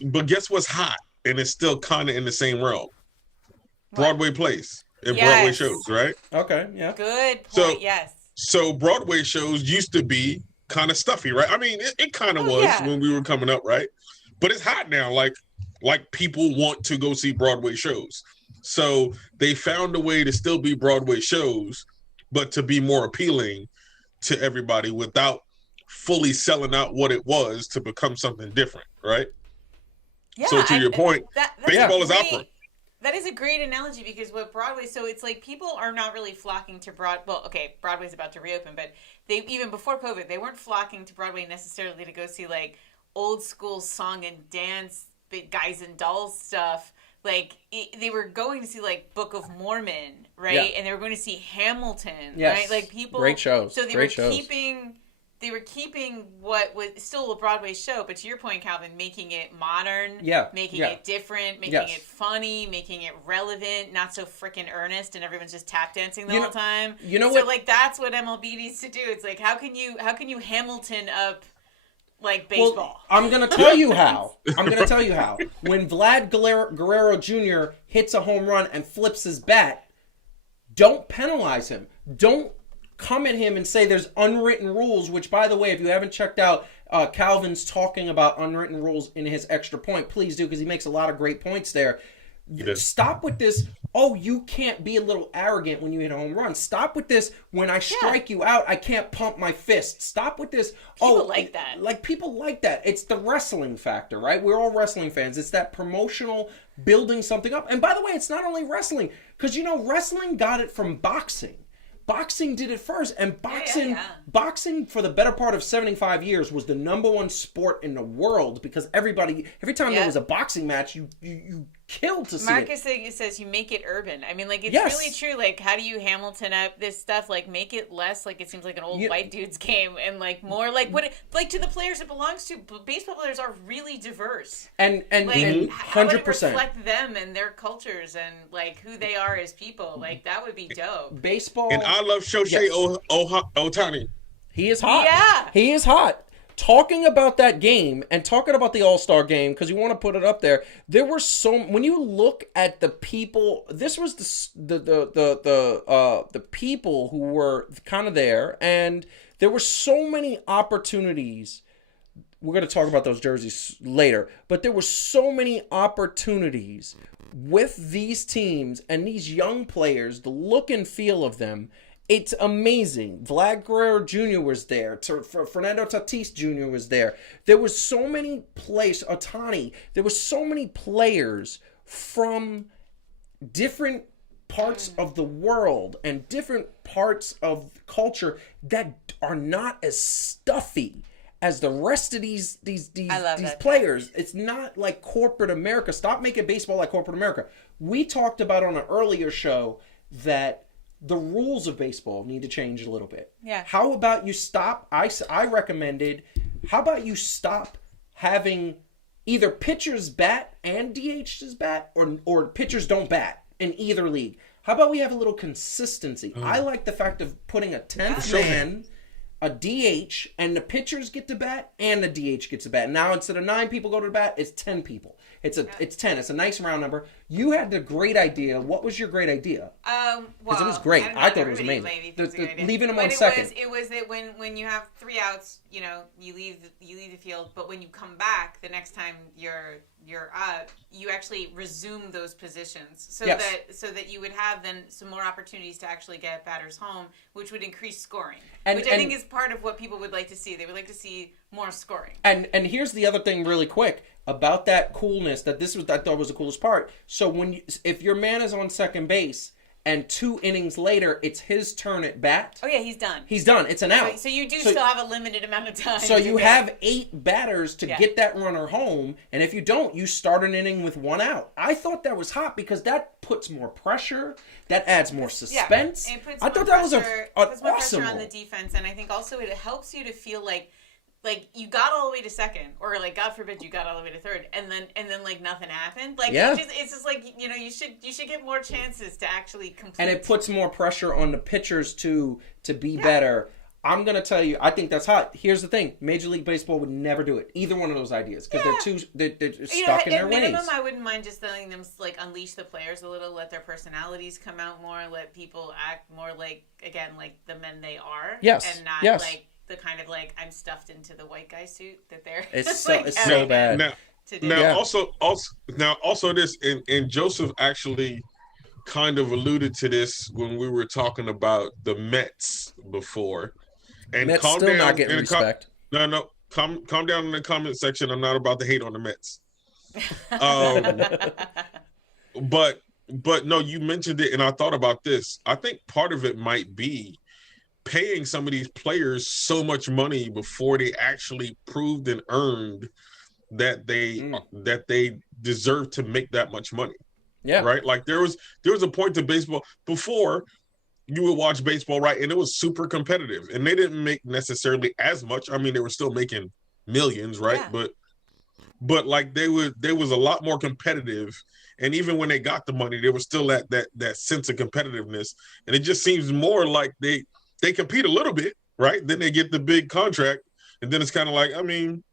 what's hot, and it's still kind of in the same realm. Broadway plays and Broadway shows, right? Okay, yeah. Good point. So Broadway shows used to be kind of stuffy, right? I mean, it kind of was when we were coming up, right? But it's hot now. Like people want to go see Broadway shows. So they found a way to still be Broadway shows, but to be more appealing to everybody without fully selling out what it was to become something different, right? Yeah, so to your point, baseball is opera. That is a great analogy because what Broadway, so it's like people are not really flocking to Broadway's about to reopen, but even before COVID, they weren't flocking to Broadway necessarily to go see like old school song and dance, guys and dolls stuff. Like they were going to see like Book of Mormon, right? Yeah. And they were going to see Hamilton, right? Like people, great shows. So they were keeping what was still a Broadway show, but to your point, Calvin, making it modern, making it different, making it funny, making it relevant, not so freaking earnest, and everyone's just tap dancing the whole time. You know what? Like that's what MLB needs to do. It's like how can you Hamilton up like baseball? Well, I'm going to tell you how. When Vlad Guerrero Jr. hits a home run and flips his bat, don't penalize him. Don't come at him and say there's unwritten rules, which, by the way, if you haven't checked out Calvin's talking about unwritten rules in his extra point, please do, because he makes a lot of great points there. Stop with this, you can't be a little arrogant when you hit a home run. Stop with this, when I strike you out, I can't pump my fist. Stop with this. People like that. Like, people like that. It's the wrestling factor, right? We're all wrestling fans. It's that promotional building something up. And by the way, it's not only wrestling, because, wrestling got it from boxing. Boxing did it first, and boxing for the better part of 75 years was the number one sport in the world because every time there was a boxing match, you killed to see Marcus it. Says you make it urban. I mean, like, it's really true. Like, how do you Hamilton up this stuff? Like, make it less like it seems like an old white dude's game and, like, more like to the players it belongs to. Baseball players are really diverse. And like, 100%. How would it reflect them and their cultures and, like, who they are as people? Like, that would be dope. Baseball. And I love Shohei Ohtani. He is hot. Yeah. He is hot. Talking about that game and talking about the All-Star game, because you want to put it up there, there were when you look at the people, this was the people who were kind of there, and there were so many opportunities. We're going to talk about those jerseys later, but there were so many opportunities with these teams and these young players, the look and feel of them. It's amazing. Vlad Guerrero Jr. was there. Fernando Tatis Jr. was there. There was so many players. Ohtani. There was so many players from different parts of the world and different parts of culture that are not as stuffy as the rest of these players. It's not like corporate America. Stop making baseball like corporate America. We talked about on an earlier show that the rules of baseball need to change a little bit. Yeah. How about you stop? I recommended, how about you stop having either pitchers bat and DHs bat or pitchers don't bat in either league? How about we have a little consistency? I like the fact of putting a 10th man, a DH, and the pitchers get to bat and the DH gets to bat. Now instead of 9 people go to the bat, it's 10 people. It's 10. It's a nice round number. You had the great idea. What was your great idea? Well, it was great. I thought it was amazing. Leaving them on second. It was that when you have 3 outs, you leave the field, but when you come back the next time you're up, you actually resume those positions so that you would have then some more opportunities to actually get batters home, which would increase scoring, which I think is part of what people would like to see. They would like to see more scoring. And here's the other thing really quick about that coolness, I thought was the coolest part. So if your man is on second base and 2 innings later it's his turn at bat. Oh yeah, he's done. It's an out. So you still have a limited amount of time. So you have 8 batters to get that runner home, and if you don't, you start an inning with 1 out. I thought that was hot because that puts more pressure, that adds more suspense. Yeah, I thought that was an awesome pressure on the defense, and I think also it helps you to feel like you got all the way to second, or like God forbid you got all the way to third, and then like nothing happened. It's just like you should get more chances to actually complete. And it puts more pressure on the pitchers to be better. I'm gonna tell you, I think that's hot. Here's the thing: Major League Baseball would never do it, either one of those ideas, because they're stuck in their ways. At minimum, I wouldn't mind just letting them unleash the players a little, let their personalities come out more, let people act more like the men they are, and not like the kind of I'm stuffed into the white guy suit that they're. It's so bad. Also this, and Joseph actually kind of alluded to this when we were talking about the Mets before. And Mets calm still down not getting respect. Calm down in the comment section. I'm not about to hate on the Mets. But no, you mentioned it, and I thought about this. I think part of it might be paying some of these players so much money before they actually proved and earned that they deserve to make that much money. Yeah. Right? Like there was a point to baseball before you would watch baseball, right? And it was super competitive. And they didn't make necessarily as much. I mean, they were still making millions, right? Yeah. But like there was a lot more competitive. And even when they got the money, there was still that sense of competitiveness. And it just seems more like they compete a little bit, right? Then they get the big contract, and then it's kind of like, I mean,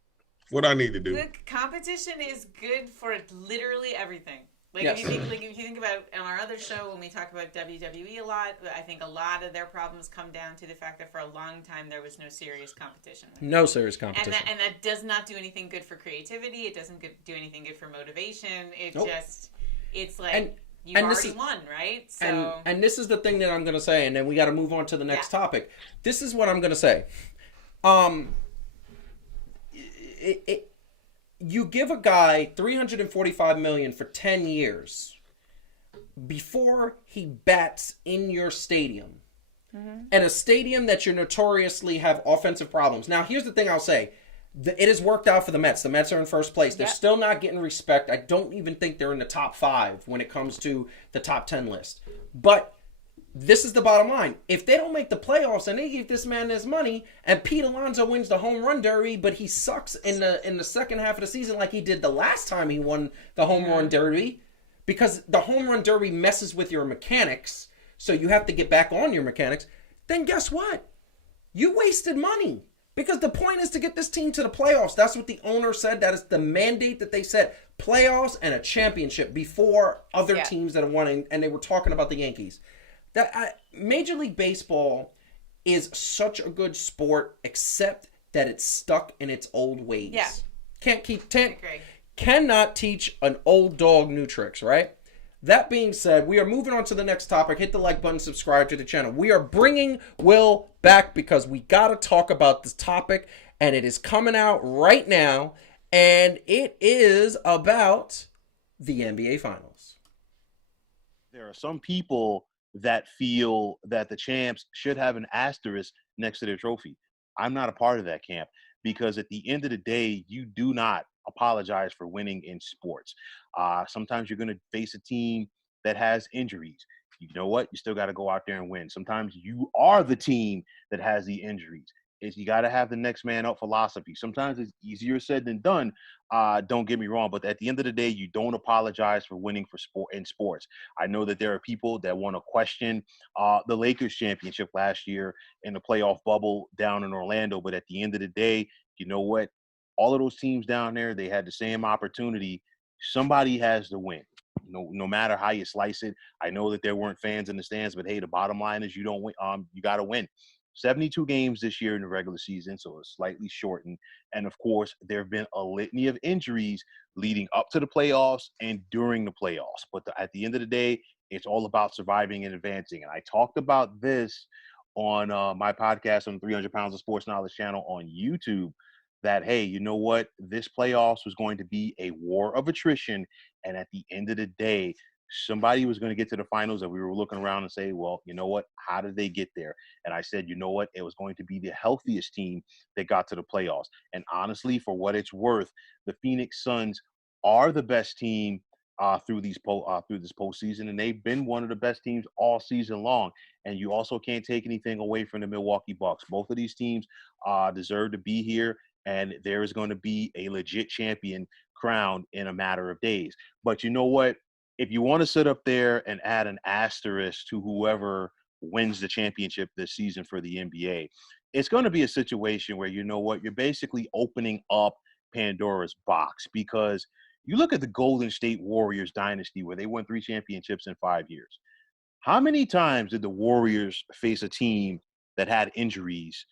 what I need to do. The competition is good for literally everything. Yes. If you think about on our other show when we talk about WWE a lot, I think a lot of their problems come down to the fact that for a long time there was no serious competition. No serious competition. And that does not do anything good for creativity. It doesn't do anything good for motivation. It's like you've already won, right? So and this is the thing that I'm going to say, and then we got to move on to the next topic. This is what I'm going to say. You give a guy $345 million for 10 years before he bats in your stadium, and a stadium that you notoriously have offensive problems. Now, here's the thing I'll say. It has worked out for the Mets. The Mets are in first place. They're still not getting respect. I don't even think they're in the top 5 when it comes to the top 10 list. But this is the bottom line. If they don't make the playoffs and they give this man his money, and Pete Alonso wins the home run derby, but he sucks in the second half of the season like he did the last time he won the home run derby, because the home run derby messes with your mechanics, so you have to get back on your mechanics, then guess what? You wasted money. Because the point is to get this team to the playoffs. That's what the owner said. That is the mandate that they set. Playoffs and a championship before other teams that are winning. And they were talking about the Yankees. Major League Baseball is such a good sport, except that it's stuck in its old ways. Yeah. Cannot teach an old dog new tricks, right? That being said, we are moving on to the next topic. Hit the like button, subscribe to the channel. We are bringing Will back because we got to talk about this topic, and it is coming out right now, and it is about the NBA Finals. There are some people that feel that the champs should have an asterisk next to their trophy. I'm not a part of that camp because at the end of the day, you do not apologize for winning in sports. Sometimes you're going to face a team that has injuries. You know what? You still got to go out there and win. Sometimes you are the team that has the injuries. You got to have the next man up philosophy. Sometimes it's easier said than done. Don't get me wrong, but at the end of the day, you don't apologize for winning in sports. I know that there are people that want to question the Lakers championship last year in the playoff bubble down in Orlando, but at the end of the day, you know what? All of those teams down there, they had the same opportunity. Somebody has to win. No matter how you slice it. I know that there weren't fans in the stands, but hey, the bottom line is you don't win. You got to win. 72 games this year in the regular season, so it's slightly shortened. And of course, there have been a litany of injuries leading up to the playoffs and during the playoffs. But at the end of the day, it's all about surviving and advancing. And I talked about this on my podcast on 300 Pounds of Sports Knowledge channel on YouTube, that, hey, you know what? This playoffs was going to be a war of attrition. And at the end of the day, somebody was going to get to the finals, and we were looking around and say, well, you know what? How did they get there? And I said, you know what? It was going to be the healthiest team that got to the playoffs. And honestly, for what it's worth, the Phoenix Suns are the best team through this postseason, and they've been one of the best teams all season long. And you also can't take anything away from the Milwaukee Bucks. Both of these teams deserve to be here, and there is going to be a legit champion crowned in a matter of days. But you know what? If you want to sit up there and add an asterisk to whoever wins the championship this season for the NBA, it's going to be a situation where, you know what, you're basically opening up Pandora's box, because you look at the Golden State Warriors dynasty where they won 3 championships in 5 years. How many times did the Warriors face a team that had injuries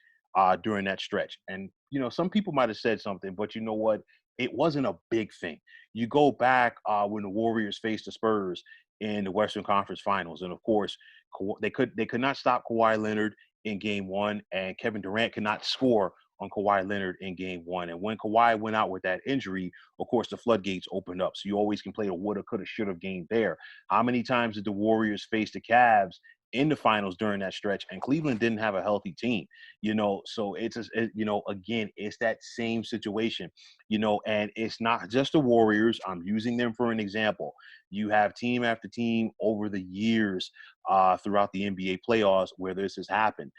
during that stretch? And, you know, some people might have said something, but you know what? It wasn't a big thing. You go back when the Warriors faced the Spurs in the Western Conference Finals, and of course, they could not stop Kawhi Leonard in Game 1, and Kevin Durant could not score on Kawhi Leonard in Game 1. And when Kawhi went out with that injury, of course, the floodgates opened up. So you always can play a woulda, coulda, shoulda game there. How many times did the Warriors face the Cavs in the finals during that stretch, and Cleveland didn't have a healthy team, you know? So again, it's that same situation, you know, and it's not just the Warriors. I'm using them for an example. You have team after team over the years throughout the NBA playoffs where this has happened.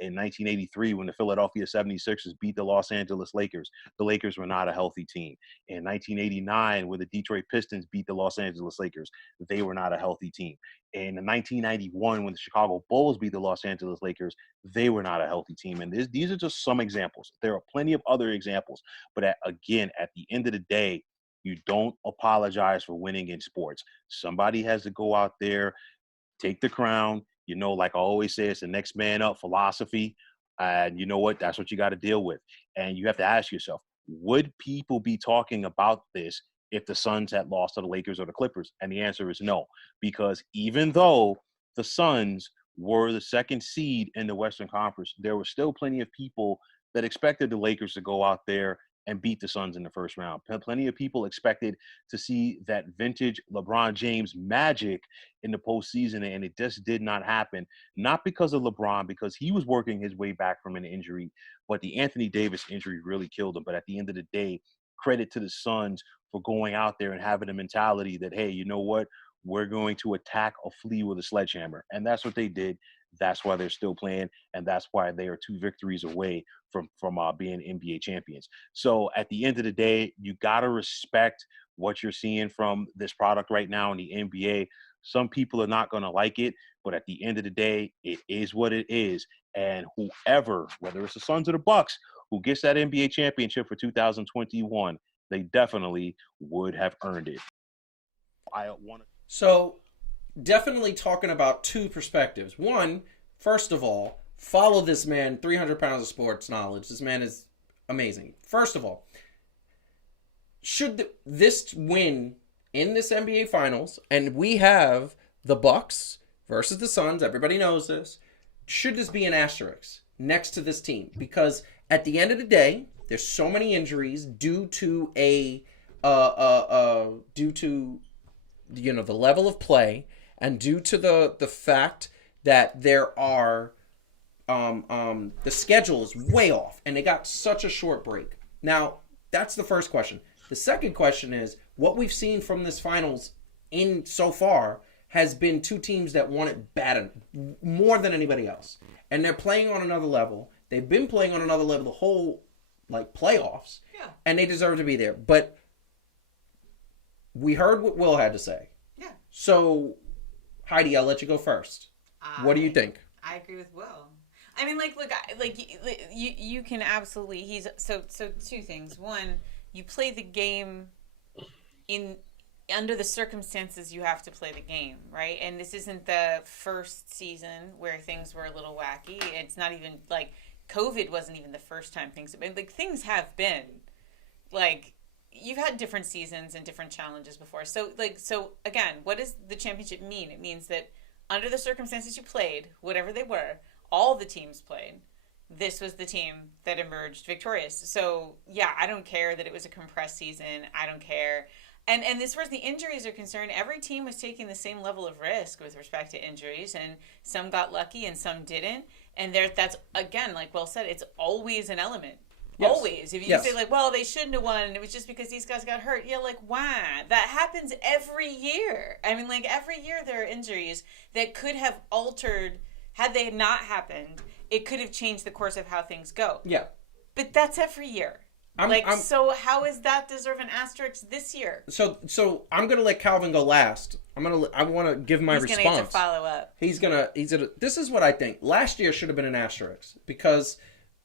In 1983, when the Philadelphia 76ers beat the Los Angeles Lakers, the Lakers were not a healthy team. In 1989, when the Detroit Pistons beat the Los Angeles Lakers, they were not a healthy team. In 1991, when the Chicago Bulls beat the Los Angeles Lakers, they were not a healthy team. And these are just some examples. There are plenty of other examples. But again, at the end of the day, you don't apologize for winning in sports. Somebody has to go out there, take the crown. You know, like I always say, it's the next man up philosophy. And you know what? That's what you got to deal with. And you have to ask yourself, would people be talking about this if the Suns had lost to the Lakers or the Clippers? And the answer is no, because even though the Suns were the second seed in the Western Conference, there were still plenty of people that expected the Lakers to go out there and beat the Suns in the first round. Plenty of people expected to see that vintage LeBron James magic in the postseason, and it just did not happen. Not because of LeBron, because he was working his way back from an injury, but the Anthony Davis injury really killed him. But at the end of the day, credit to the Suns for going out there and having a mentality that, hey, you know what? We're going to attack a flea with a sledgehammer. And that's what they did. That's why they're still playing, and that's why they are 2 victories away from being NBA champions. So at the end of the day, you got to respect what you're seeing from this product right now in the NBA. Some people are not going to like it, but at the end of the day, it is what it is. And whoever, whether it's the Suns or the Bucks, who gets that NBA championship for 2021, they definitely would have earned it. So definitely talking about 2 perspectives. One, first of all, follow this man, 300 Pounds of Sports Knowledge. This man is amazing. First of all, should this win in this NBA Finals, and we have the Bucks versus the Suns. Everybody knows this. Should this be an asterisk next to this team? Because at the end of the day, there's so many injuries due to the level of play, and due to the fact that there are the schedule is way off, and they got such a short break. Now, that's the first question. The second question is, what we've seen from this finals in so far has been two teams that want it bad more than anybody else. And they're playing on another level. They've been playing on another level the whole playoffs. Yeah. And they deserve to be there. But we heard what Will had to say. Yeah. So, Heidi, I'll let you go first. What do you think? I agree with Will. I mean, you can absolutely. So two things. One, you play the game under the circumstances you have to play the game, right? And this isn't the first season where things were a little wacky. It's not even COVID wasn't even the first time things have been things have been you've had different seasons and different challenges before. So again, what does the championship mean? It means that under the circumstances you played, whatever they were, all the teams played, this was the team that emerged victorious. So yeah, I don't care that it was a compressed season. I don't care. And as far as the injuries are concerned, every team was taking the same level of risk with respect to injuries, and some got lucky and some didn't. And that's, again, like Will said, it's always an element. Yes. Always. If you say, they shouldn't have won, and it was just because these guys got hurt. Yeah, why? That happens every year. I mean, every year there are injuries that could have altered, had they not happened, it could have changed the course of how things go. Yeah. But that's every year. So how is that deserve an asterisk this year? So I'm gonna let Calvin go last. I want to give my response. He's gonna get to follow up. He's gonna. This is what I think. Last year should have been an asterisk because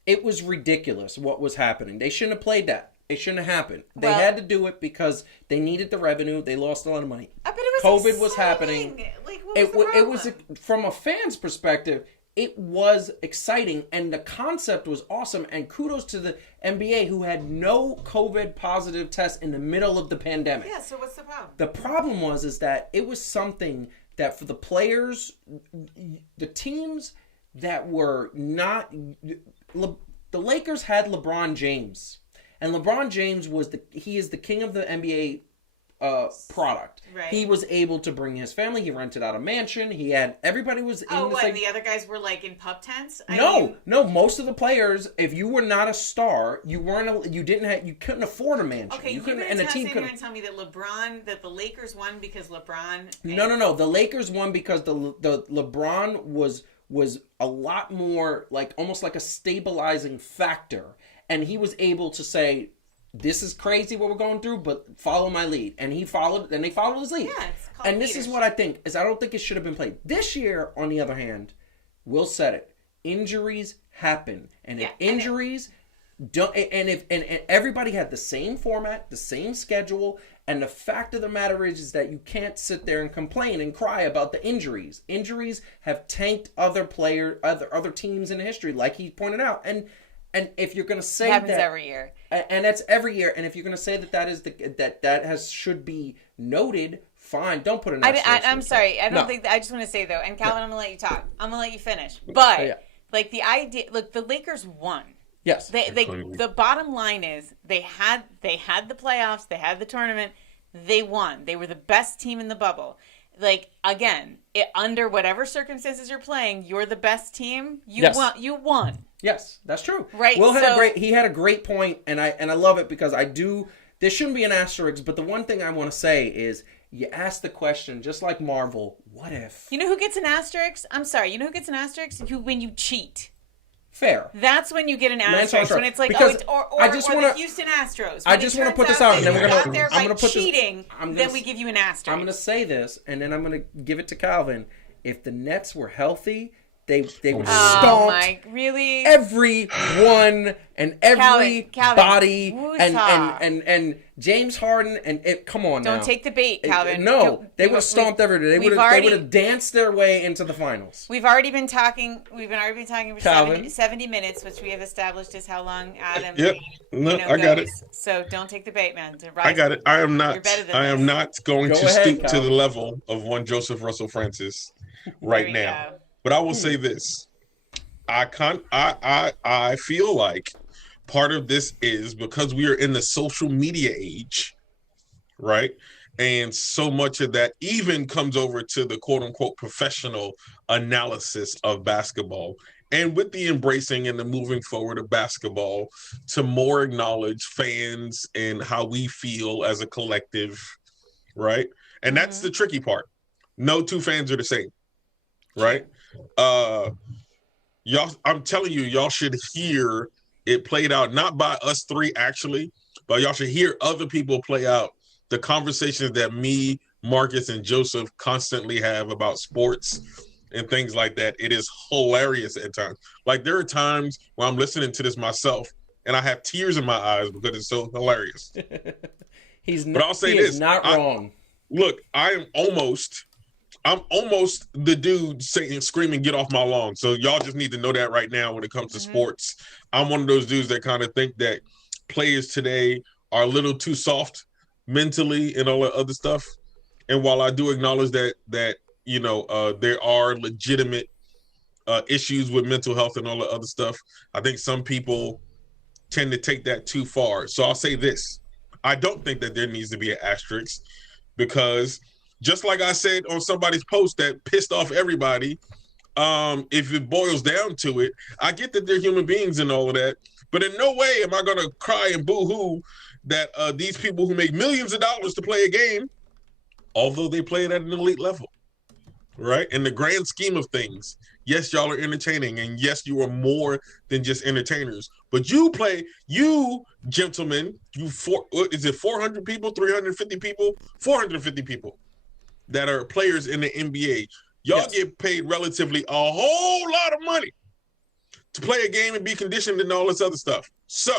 it was ridiculous what was happening. They shouldn't have played that. It shouldn't have happened. They had to do it because they needed the revenue. They lost a lot of money. But it was COVID was happening. It was from a fan's perspective. It was exciting, and the concept was awesome, and kudos to the NBA who had no COVID positive tests in the middle of the pandemic. Yeah, so what's the problem? The problem is that it was something that for the players, the teams that were not... the Lakers had LeBron James, and LeBron James he is the king of the NBA product. Right. He was able to bring his family. He rented out a mansion. Everybody was in and the other guys were in pub tents? No. Most of the players, if you were not a star, you couldn't afford a mansion. Okay, you're going to tell me that the Lakers won because LeBron... No. The Lakers won because the LeBron was a lot more almost like a stabilizing factor. And he was able to say, this is crazy what we're going through, but follow my lead. And they followed his lead. Yeah, it's called and this is what I think, is I don't think it should have been played. This year, on the other hand, Will said it. Injuries happen. And if injuries don't, and everybody had the same format, the same schedule, and the fact of the matter is that you can't sit there and complain and cry about the injuries. Injuries have tanked other teams in history, like he pointed out. And if you're going to say that every year, and that's every year, and if you're going to say that is should be noted, fine. Don't put an. I'm sorry. I don't think. I just want to say though, and Calvin, I'm going to let you talk. I'm going to let you finish. But the idea, look, the Lakers won. Yes. The bottom line is they had the playoffs, they had the tournament, they won. They were the best team in the bubble. Again, under whatever circumstances you're playing, you're the best team. You won. Yes, that's true. Right. Will had a great point, and I love it because there shouldn't be an asterisk, but the one thing I want to say is you ask the question, just like Marvel, what if? You know who gets an asterisk? I'm sorry. You know who gets an asterisk? When you cheat. Fair. That's when you get an asterisk. When it's the Houston Astros. I just want to put this out, and then I'm going to put cheating. Then we give you an asterisk. I'm going to say this, and then I'm going to give it to Calvin. If the Nets were healthy, They would stomp really everyone and every body Calvin, and James Harden and come on now. Don't take the bait, Calvin. They would have stomped everybody. They would have danced their way into the finals. We've already been talking for 70 minutes, which we have established is how long Adam. Yep. I got it. So don't take the bait, man. I got it. I am not going to stoop to the level of one Joseph Russell Francis right now. But I will say this. I feel like part of this is because we are in the social media age, right? And so much of that even comes over to the quote unquote professional analysis of basketball. And with the embracing and the moving forward of basketball to more acknowledge fans and how we feel as a collective, right? And that's the tricky part. No two fans are the same, right? Y'all, I'm telling you, y'all should hear it played out, not by us three actually, but y'all should hear other people play out the conversations that me, Marcus, and Joseph constantly have about sports and things like that. It is hilarious at times. Like there are times where I'm listening to this myself and I have tears in my eyes because it's so hilarious. But I'll say this. Not wrong. Look, I'm almost the dude saying, screaming, get off my lawn. So y'all just need to know that right now when it comes to sports. I'm one of those dudes that kind of think that players today are a little too soft mentally and all that other stuff. And while I do acknowledge that there are legitimate issues with mental health and all that other stuff, I think some people tend to take that too far. So I'll say this. I don't think that there needs to be an asterisk because just like I said on somebody's post that pissed off everybody, if it boils down to it, I get that they're human beings and all of that, but in no way am I going to cry and boo-hoo that these people who make millions of dollars to play a game, although they play it at an elite level, right? In the grand scheme of things, yes, y'all are entertaining, and yes, you are more than just entertainers. But you gentlemen, is it 400 people, 350 people, 450 people that are players in the NBA. Y'all get paid relatively a whole lot of money to play a game and be conditioned and all this other stuff. So,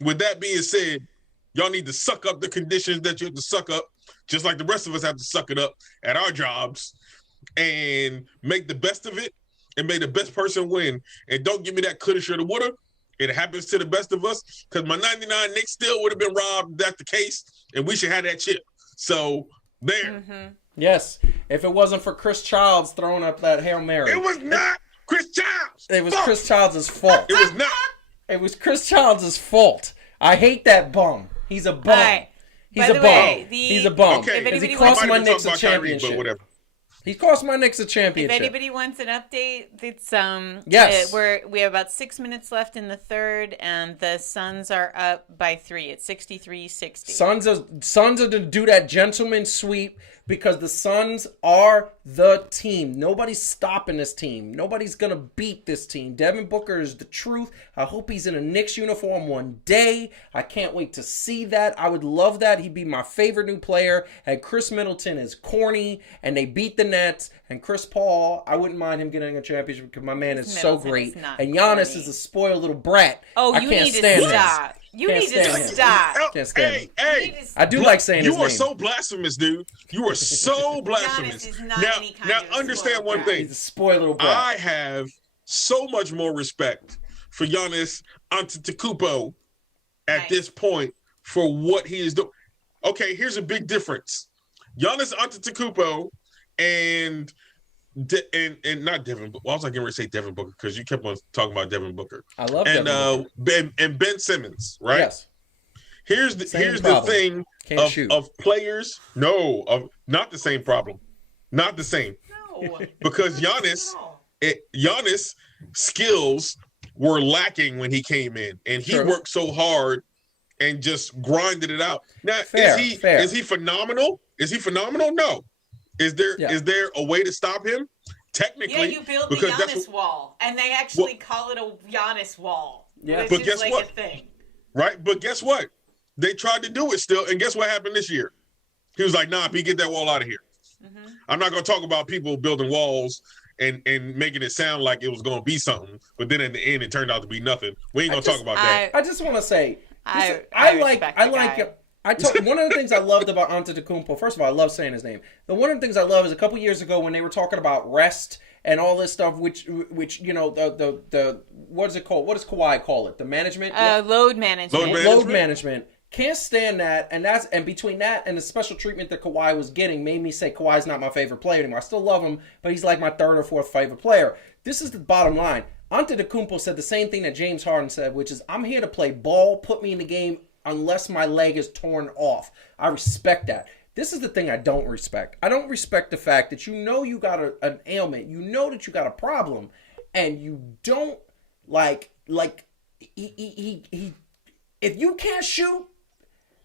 with that being said, y'all need to suck up the conditions that you have to suck up, just like the rest of us have to suck it up at our jobs and make the best of it and make the best person win. And don't give me that coulda, shoulda, woulda. It happens to the best of us because my 99 Knicks still would have been robbed if that's the case, and we should have that chip. So, there. Yes. If it wasn't for Chris Childs throwing up that Hail Mary. It was not Chris Childs. It was Chris Childs' fault. It was not. It was Chris Childs' fault. I hate that bum. He's a bum. Right. He's a bum. He's a bum. Okay. Because he cost my Knicks a championship. Kyrie, but whatever. He cost my Knicks a championship. If anybody wants an update, it's yes. We have about 6 minutes left in the third, and the Suns are up by 3. It's 63-60. Suns are to do that gentleman sweep because the Suns are the team. Nobody's stopping this team. Nobody's gonna beat this team. Devin Booker is the truth. I hope he's in a Knicks uniform one day. I can't wait to see that. I would love that. He'd be my favorite new player. And Chris Middleton is corny, and they beat the Nets. And Chris Paul, I wouldn't mind him getting a championship because my man is so great. And Giannis is a spoiled little brat. Oh, you need to stop. You need to stop. Can't stand him. Hey, I do like saying his name. You are so blasphemous, dude. You are so blasphemous. Now understand one thing. He's a spoiled little brat. I have so much more respect for Giannis Antetokounmpo at this point for what he is doing. Okay, here's a big difference. Giannis Antetokounmpo and not Devin Booker. Well, I was like going to say Devin Booker because you kept on talking about Devin Booker. I love Devin Booker. And Ben Simmons, right? Yes. Here's the thing of players. No, not the same problem. Not the same. No. Because Giannis' skills were lacking when he came in, and he worked so hard and just grinded it out. Now, is he phenomenal? Is he phenomenal? No. Is there a way to stop him? Technically, yeah, you build the Giannis wall, and they actually call it a Giannis wall. Yeah, but guess what? A thing. Right, but guess what? They tried to do it still, and guess what happened this year? He was like, "Nah, P, get that wall out of here." Mm-hmm. I'm not going to talk about people building walls and making it sound like it was going to be something, but then at the end it turned out to be nothing. We ain't gonna talk about that. I just want to say, I told one of the things I loved about Antetokounmpo. First of all, I love saying his name. One of the things I love is a couple years ago when they were talking about rest and all this stuff, which you know the what is it called? What does Kawhi call it? The management, load management. Load management. Can't stand that, and between that and the special treatment that Kawhi was getting made me say Kawhi's not my favorite player anymore. I still love him, but he's like my third or fourth favorite player. This is the bottom line. Antetokounmpo said the same thing that James Harden said, which is, I'm here to play ball, put me in the game unless my leg is torn off. I respect that. This is the thing I don't respect. I don't respect the fact that you know you got an ailment, you know that you got a problem, and you don't he if you can't shoot,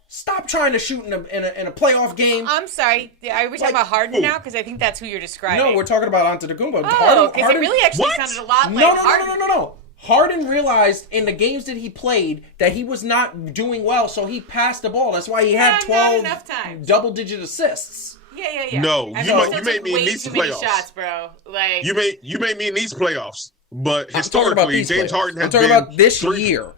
stop trying to shoot in a playoff game. I'm sorry. Are we talking about Harden now? Because I think that's who you're describing. No, we're talking about Antetokounmpo. Oh, because it really actually sounded a lot like Harden. No. Harden realized in the games that he played that he was not doing well, so he passed the ball. That's why he had 12 double-digit assists. Yeah. No, you made me in these playoffs. Shots, bro. Like you made me in these playoffs. But historically, James Harden has been. I'm talking about this year.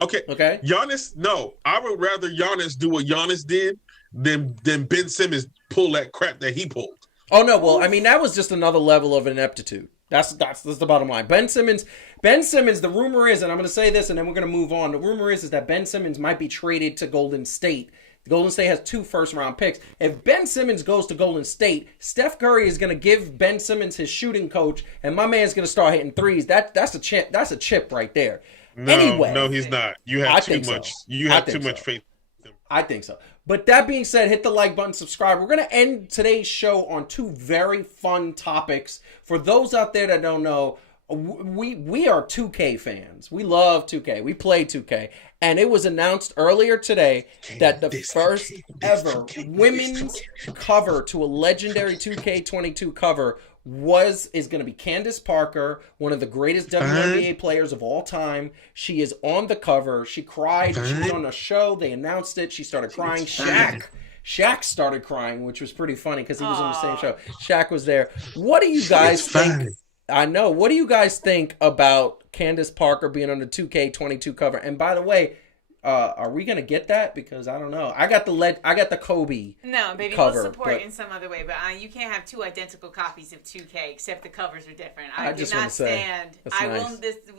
Okay. Giannis, no. I would rather Giannis do what Giannis did than Ben Simmons pull that crap that he pulled. Oh no, well, I mean that was just another level of ineptitude. That's the bottom line. Ben Simmons, the rumor is, and I'm going to say this and then we're going to move on. The rumor is that Ben Simmons might be traded to Golden State. Golden State has 2 first-round picks. If Ben Simmons goes to Golden State, Steph Curry is going to give Ben Simmons his shooting coach, and my man's going to start hitting threes. That's a chip. That's a chip right there. No, anyway, no, he's not. You have too much. You have too much faith in him. I think so. But that being said, hit the like button, subscribe. We're going to end today's show on 2 very fun topics. For those out there that don't know, we are 2K fans. We love 2K. We play 2K. And it was announced earlier today that the first ever women's cover to a legendary 2K22 cover is going to be Candace Parker, one of the greatest WNBA players of all time. She is on the cover. She cried. She was on a show. They announced it. She started crying. Shaq started crying, which was pretty funny because he was on the same show. Shaq was there. What do you guys think? I know. What do you guys think about Candace Parker being on the 2K22 cover? And by the way, are we gonna get that? Because I don't know. I got the Kobe. No, baby, cover, we'll support in some other way. But you can't have 2 identical copies of 2K, except the covers are different. I do not stand.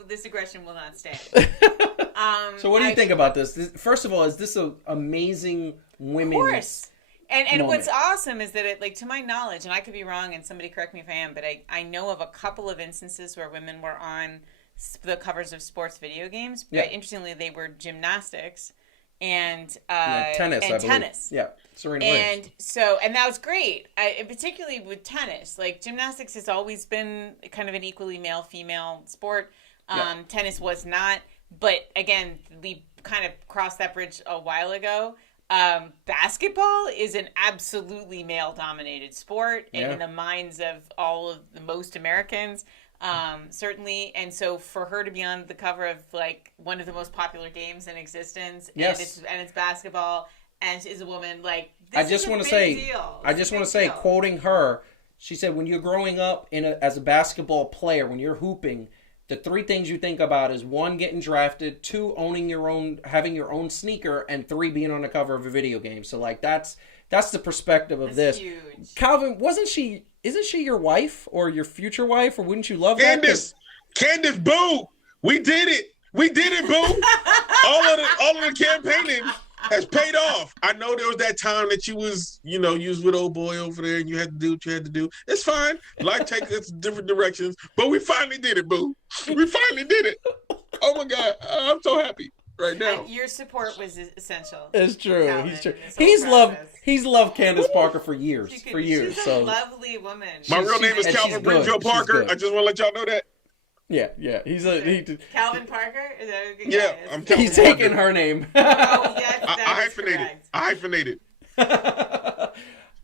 This aggression will not stand. So what do you think about this? First of all, is this an amazing women's? Of course. And what's awesome is that it, like, to my knowledge, and I could be wrong, and somebody correct me if I am, but I know of a couple of instances where women were on the covers of sports video games. But interestingly, they were gymnastics and tennis. I believe. Yeah, Serena Williams. And that was great. And particularly with tennis, like gymnastics has always been kind of an equally male-female sport. Tennis was not, but again, we kind of crossed that bridge a while ago. Basketball is an absolutely male-dominated sport, and in the minds of most Americans, certainly. And so for her to be on the cover of like one of the most popular games in existence, and it's basketball, and she's a woman, like this I just want to say, quoting her, she said, "When you're growing up as a basketball player, when you're hooping, the 3 things you think about is 1, getting drafted, 2, having your own sneaker, and 3, being on the cover of a video game." So like that's the perspective of this. Huge. Calvin, isn't she your wife or your future wife, or wouldn't you love Candace, that? Candace, boo! We did it, boo! all of the campaigning has paid off. I know there was that time that you was with old boy over there and you had to do what you had to do. It's fine. Life takes us different directions, but we finally did it, boo. We finally did it. Oh my God, I'm so happy right now. Your support was essential. It's true. Calvin, he's true. He's loved Candace Parker for years. She's a lovely woman. My real name is Calvin Bridgeville Parker. I just want to let y'all know that. Yeah. Calvin Parker? Is that a good guy? I'm Calvin He's Parker. Taking her name. I hyphenated.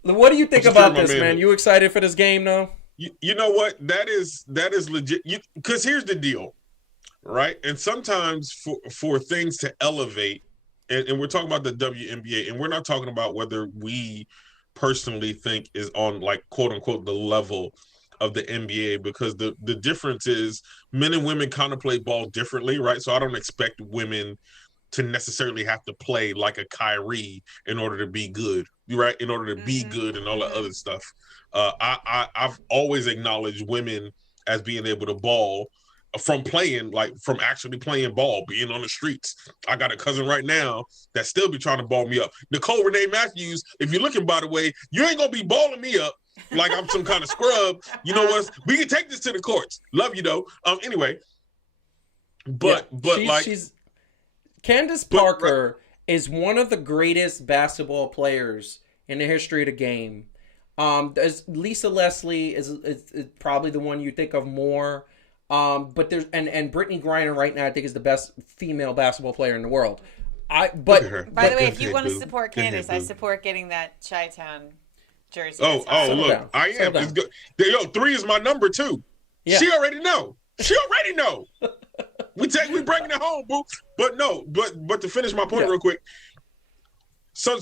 What do you think about this, man? You excited for this game now? You know what? That is legit. Because here's the deal, right? And sometimes for things to elevate, and we're talking about the WNBA, and we're not talking about whether we personally think is on, like, quote unquote, the level of the NBA, because the difference is men and women kind of play ball differently, right? So I don't expect women to necessarily have to play like a Kyrie in order to be good, right? In order to be good and all the other stuff. I've always acknowledged women as being able to ball from actually playing ball, being on the streets. I got a cousin right now that still be trying to ball me up. Nicole Renee Matthews, if you're looking, by the way, you ain't gonna be balling me up like I'm some kind of scrub. You know what? We can take this to the courts. Love you though. Anyway, but she's Candace Parker is one of the greatest basketball players in the history of the game. Lisa Leslie is probably the one you think of more. But there's and Brittany Griner right now I think is the best female basketball player in the world. By the way, if you want to support Candace, I support getting that Chi-Town jersey. Look, I am. It's good. Yo, 3 is my number too. Yeah. She already know. We bringing it home, boo. But to finish my point real quick. So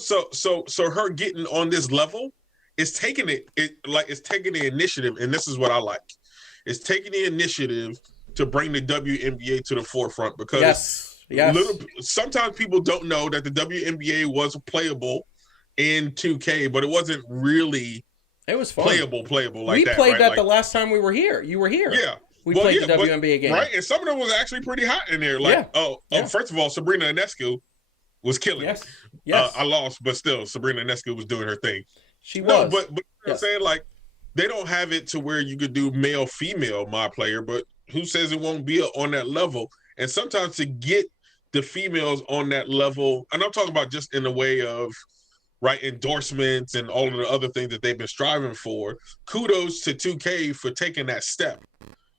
her getting on this level is taking it's taking the initiative, and this is what I like. It's taking the initiative to bring the WNBA to the forefront, because sometimes people don't know that the WNBA was playable in 2K, but it wasn't really fun. playable like that. We played that like, the last time we were here. You were here. Yeah. We played the WNBA game. Right, and some of them was actually pretty hot in there. First of all, Sabrina Ionescu was killing it. Yes. I lost, but still, Sabrina Ionescu was doing her thing. She was. But you know what I'm saying? Like, they don't have it to where you could do male-female my player, but who says it won't be on that level? And sometimes to get the females on that level, and I'm talking about just in the way of endorsements and all of the other things that they've been striving for. Kudos to 2K for taking that step.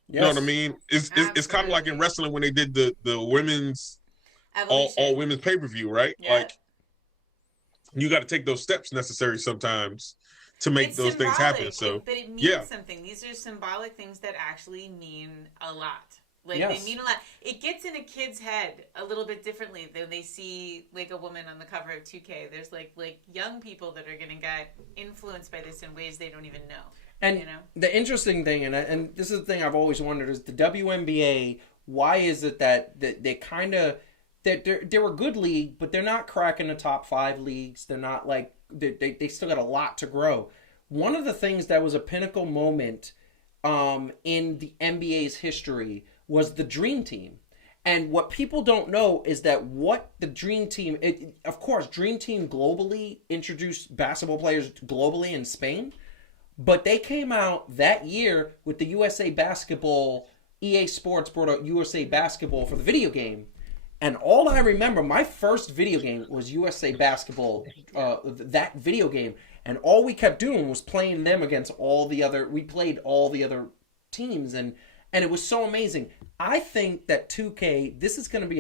You know what I mean? It's kind of like in wrestling when they did the women's all women's pay-per-view, right? Yeah. Like, you got to take those steps necessary sometimes to make those things happen. So, but it means something. These are symbolic things that actually mean a lot. Like, they mean a lot. It gets in a kid's head a little bit differently than they see like a woman on the cover of 2K. There's like young people that are going to get influenced by this in ways they don't even know. And the interesting thing, and this is the thing I've always wondered, is the WNBA. Why is it that they kind of they're a good league, but they're not cracking the top 5 leagues. They're not like they still got a lot to grow. One of the things that was a pinnacle moment in the NBA's history was the Dream Team. And what people don't know is that what the Dream Team, of course, Dream Team globally introduced basketball players globally in Spain, but they came out that year with the USA Basketball. EA Sports brought out USA Basketball for the video game. And all I remember, my first video game was USA Basketball, that video game. And all we kept doing was playing them against we played all the other teams. And it was so amazing. I think that 2K, this is going to be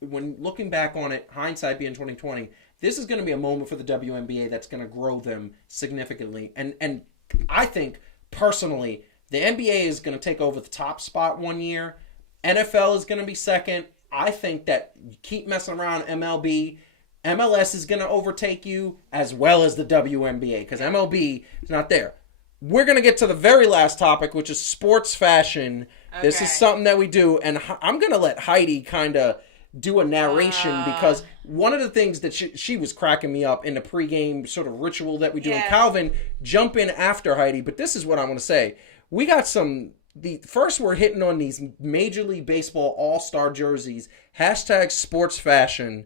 when looking back on it, hindsight being 2020, this is going to be a moment for the WNBA that's going to grow them significantly. And I think, personally, the NBA is going to take over the top spot one year. NFL is going to be second. I think that you keep messing around MLB. MLS is going to overtake you as well as the WNBA because MLB is not there. We're going to get to the very last topic, which is sports fashion. Okay. This is something that we do, and I'm going to let Heidi kind of do a narration because one of the things that she was cracking me up in the pregame sort of ritual that we do. And Calvin, jump in after Heidi, but this is what I want to say. We got first we're hitting on these Major League Baseball All-Star jerseys, #sports fashion,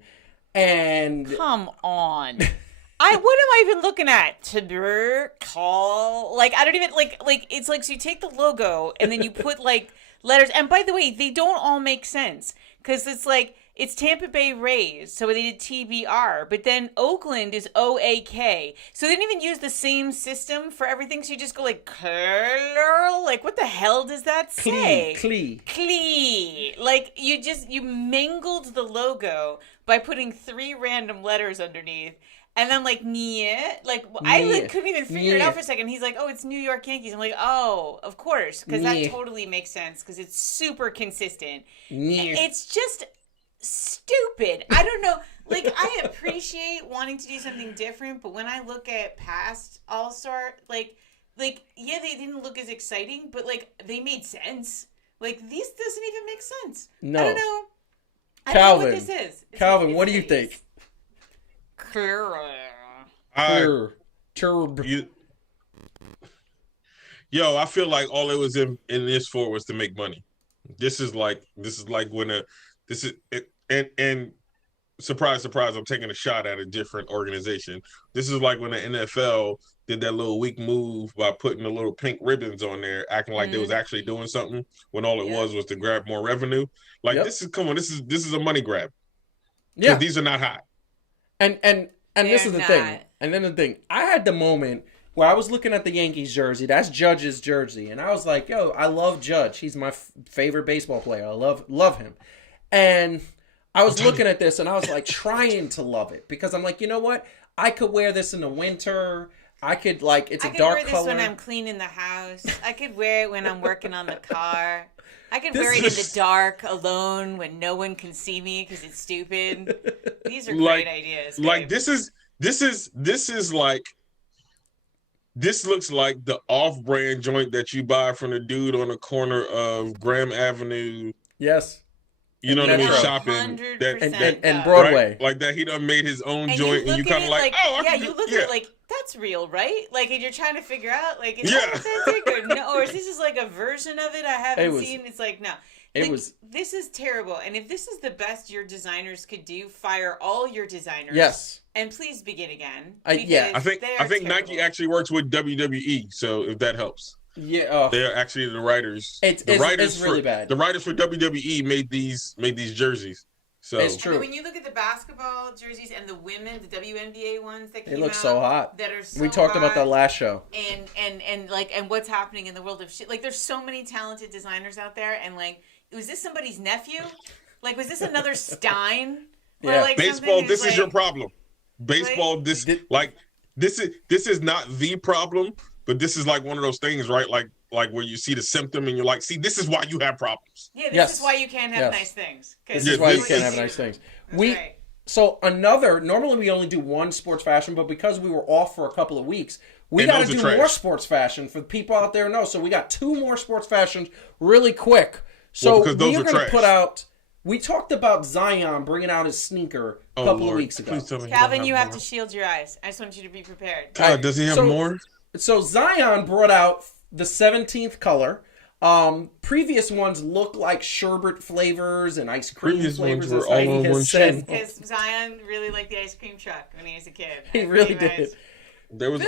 and... Come on. What am I even looking at? Call? Like, I don't even, like, it's like, so you take the logo, and then you put, like, letters, and by the way, they don't all make sense, because it's like, it's Tampa Bay Rays, so they did TBR, but then Oakland is OAK. So they didn't even use the same system for everything, so you just go like, curl? Like, what the hell does that say? Clee. Like, you mangled the logo by putting 3 random letters underneath. And then, like, I couldn't even figure it out for a second. He's like, oh, it's New York Yankees. I'm like, oh, of course, because that totally makes sense, because it's super consistent. It's just... stupid. I don't know. Like, I appreciate wanting to do something different, but when I look at past All-Star, like, like, yeah, they didn't look as exciting, but like they made sense. Like, these doesn't even make sense. No. I don't know. I Calvin, don't know what this is. Calvin, what do you think? I feel like all it was in this for was to make money. This is like when and surprise, surprise, I'm taking a shot at a different organization. This is like when the NFL did that little weak move by putting the little pink ribbons on there, acting like they was actually doing something when all it was to grab more revenue. Like this is a money grab. Yeah, these are not hot. And this is the thing. And then the thing, I had the moment where I was looking at the Yankees jersey. That's Judge's jersey, and I was like, "Yo, I love Judge. He's my favorite baseball player. I love him." And I was looking at this, and I was like trying to love it because I'm like, you know what? I could wear this in the winter. I could it's a dark color. I could wear this when I'm cleaning the house. I could wear it when I'm working on the car. I could wear it in the dark, alone, when no one can see me because it's stupid. These are great ideas. Babe. Like this looks like the off-brand joint that you buy from the dude on the corner of Graham Avenue. Yes. You know what I mean? Shopping and Broadway, right? Like that. He done made his own joint, and you kind of like, you look at it like that's real, right? Like, and you're trying to figure out, like, is that authentic or no, or is this just like a version of it I haven't seen? It's like no, this is terrible. And if this is the best your designers could do, fire all your designers. Yes, and please begin again. I think terrible. Nike actually works with WWE, so if that helps. Yeah, they're actually the writers. It's really bad. The writers for WWE made these jerseys. So it's true. And when you look at the basketball jerseys and the women, the WNBA ones that came out, they look so hot. That are so we talked about that last show. And what's happening in the world of shit. Like, there's so many talented designers out there, and like, was this somebody's nephew? Like, was this another Stein? Yeah. Like baseball. This is your problem. Baseball. This is not the problem. But this is like one of those things, right? Like where you see the symptom and you're like, see, this is why you have problems. Yeah, this is why you can't have nice things. This is why you can't have nice things. Normally we only do one sports fashion, but because we were off for a couple of weeks, we got to do more sports fashion for the people out there who know. So we got 2 more sports fashions really quick. So we are going to put out, we talked about Zion bringing out his sneaker a couple of weeks ago. Calvin, you have to shield your eyes. I just want you to be prepared. God, does he have more? So Zion brought out the 17th color. Previous ones look like sherbet flavors and ice cream flavors. Were all on one chain. Because Zion really liked the ice cream truck when he was a kid. He really did. There was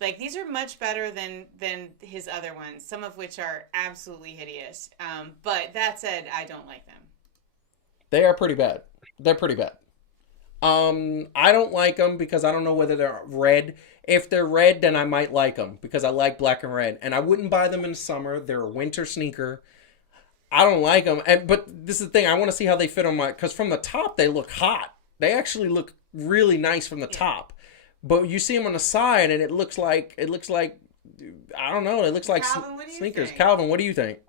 Like, these are much better than his other ones, some of which are absolutely hideous. But that said, I don't like them. They are pretty bad. They're pretty bad. I don't like them because I don't know whether they're red. If they're red, then I might like them because I like black and red. And I wouldn't buy them in summer. They're a winter sneaker. I don't like them. But this is the thing. I want to see how they fit on my... Because from the top, they look hot. They actually look really nice from the top. But you see them on the side, and it looks like I don't know. It looks like Calvin, sneakers. Calvin, what do you think?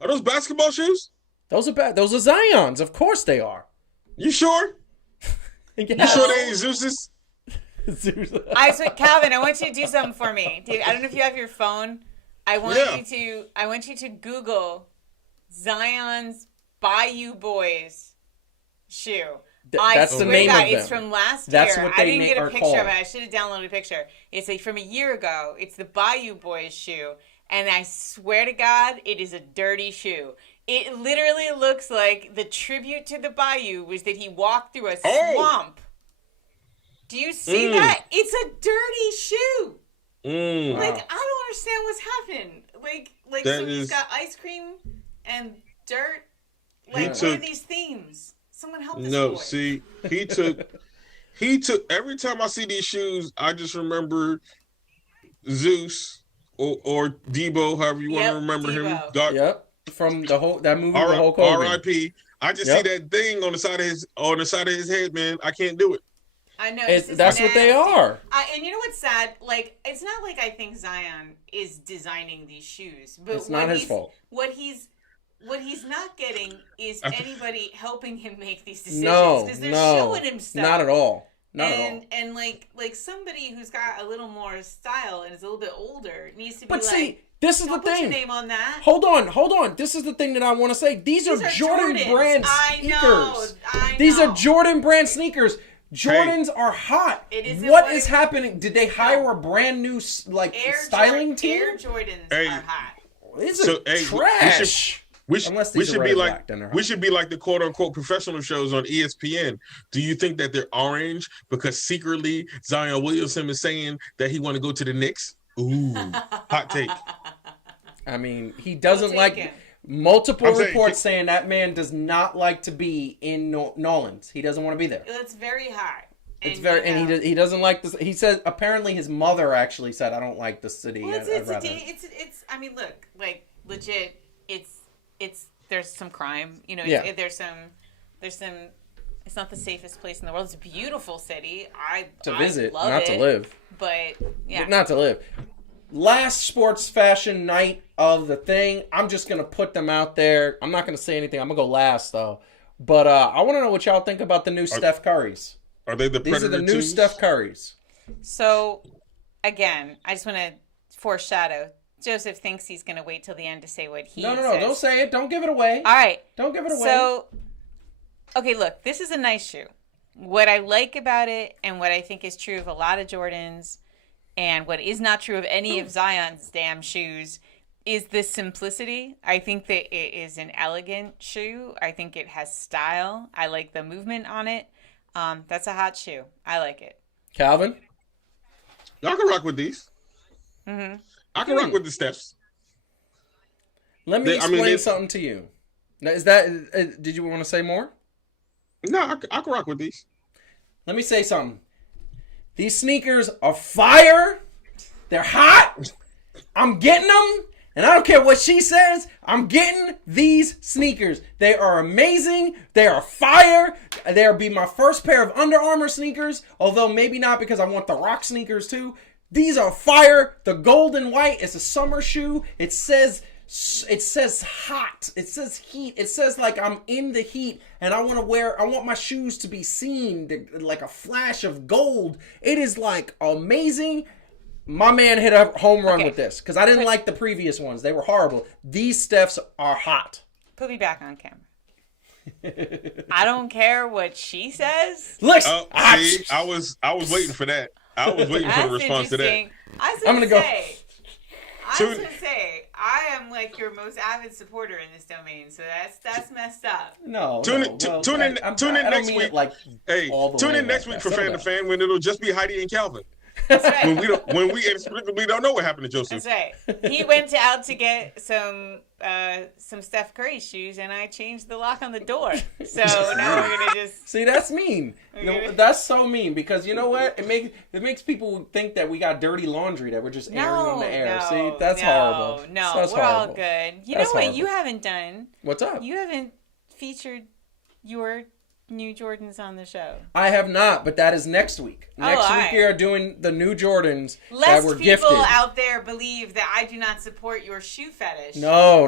Are those basketball shoes? Those are bad. Those are Zions. Of course they are. You sure? You sure they ain't Zeus's? Calvin, I want you to do something for me. Dude, I don't know if you have your phone. I want you to Google Zion's Bayou Boys shoe. That's the name of them. It's from last That's year. what they I didn't get a picture called. of it. I should have downloaded a picture. It's like from a year ago. It's the Bayou Boys shoe. And I swear to God, it is a dirty shoe. It literally looks like the tribute to the Bayou was that he walked through a swamp. Do you see that? It's a dirty shoe. Like, I don't understand what's happening. Like somebody's got ice cream and dirt. Like, what are these themes? Someone help this boy. See, he took, every time I see these shoes, I just remember Zeus or Debo, however you want to remember Debo. him. From that movie, the Hulk Hogan. R.I.P. I just see that thing on the side of his head, man. I can't do it. I know. That's what they are. And you know what's sad? Like, it's not like I think Zion is designing these shoes, but it's not his fault. What he's not getting is anybody helping him make these decisions. No, because they're showing him stuff. Not at all. Not at all. And like somebody who's got a little more style and is a little bit older needs to be But see, this is the put your thing. name on that. Hold on. This is the thing that I want to say. These are Jordan brand sneakers. I know. These are Jordan brand sneakers. Jordans are hot. What is happening? Did they hire a brand new styling team? Air Jordans are hot. It's trash. We should be like the quote unquote professional shows on ESPN. Do you think that they're orange because secretly Zion Williamson is saying that he want to go to the Knicks? Ooh, hot take. I mean, he doesn't like multiple reports saying that man does not like to be in Nolans. He doesn't want to be there. It's very hot. He doesn't like this. He says apparently his mother actually said, "I don't like the city." Well, I mean, look, like legit. There's some crime. You know, there's some. It's not the safest place in the world. It's a beautiful city. To visit, love not it, to live. But yeah, not to live. Last sports fashion night of the thing. I'm just gonna put them out there. I'm not gonna say anything. I'm gonna go last though. But I want to know what y'all think about the new Steph Currys. Are they These are the new Steph Currys. So, again, I just want to foreshadow. Joseph thinks he's going to wait till the end to say what he says. No. Don't say it. Don't give it away. All right. Don't give it away. So, okay, look. This is a nice shoe. What I like about it and what I think is true of a lot of Jordans and what is not true of any of Zion's damn shoes is the simplicity. I think that it is an elegant shoe. I think it has style. I like the movement on it. That's a hot shoe. I like it. Calvin? Y'all can rock with these. Mm-hmm. I can rock with the Steps. Let me explain something to you. Now, did you want to say more? No, I can rock with these. Let me say something. These sneakers are fire. They're hot. I'm getting them. And I don't care what she says. I'm getting these sneakers. They are amazing. They are fire. They'll be my first pair of Under Armour sneakers. Although maybe not because I want the rock sneakers too. These are fire. The gold and white is a summer shoe. It says hot. It says heat. It says like I'm in the heat and I want my shoes to be seen like a flash of gold. It is like amazing. My man hit a home run with this because I didn't like the previous ones. They were horrible. These Stephs are hot. Put me back on camera. I don't care what she says. Listen, I was waiting for that. I was waiting for the response to that. I was going to say, I am like your most avid supporter in this domain, so that's messed up. Tune in next week. Tune in next week for Fan2Fan when it'll just be Heidi and Calvin. That's right. when we inexplicably don't know what happened to Joseph. That's right. He went out to get some Steph Curry shoes, and I changed the lock on the door. So now we're gonna just see. That's mean. No, that's so mean because you know what? It makes people think that we got dirty laundry that we're just airing on the air. See, that's horrible. No, that's we're horrible. all good. You know what? You haven't done. What's up? You haven't featured your new Jordans on the show. I have not, but that is next week. Next week we are doing the new Jordans that were gifted. Lest people out there believe that I do not support your shoe fetish. No.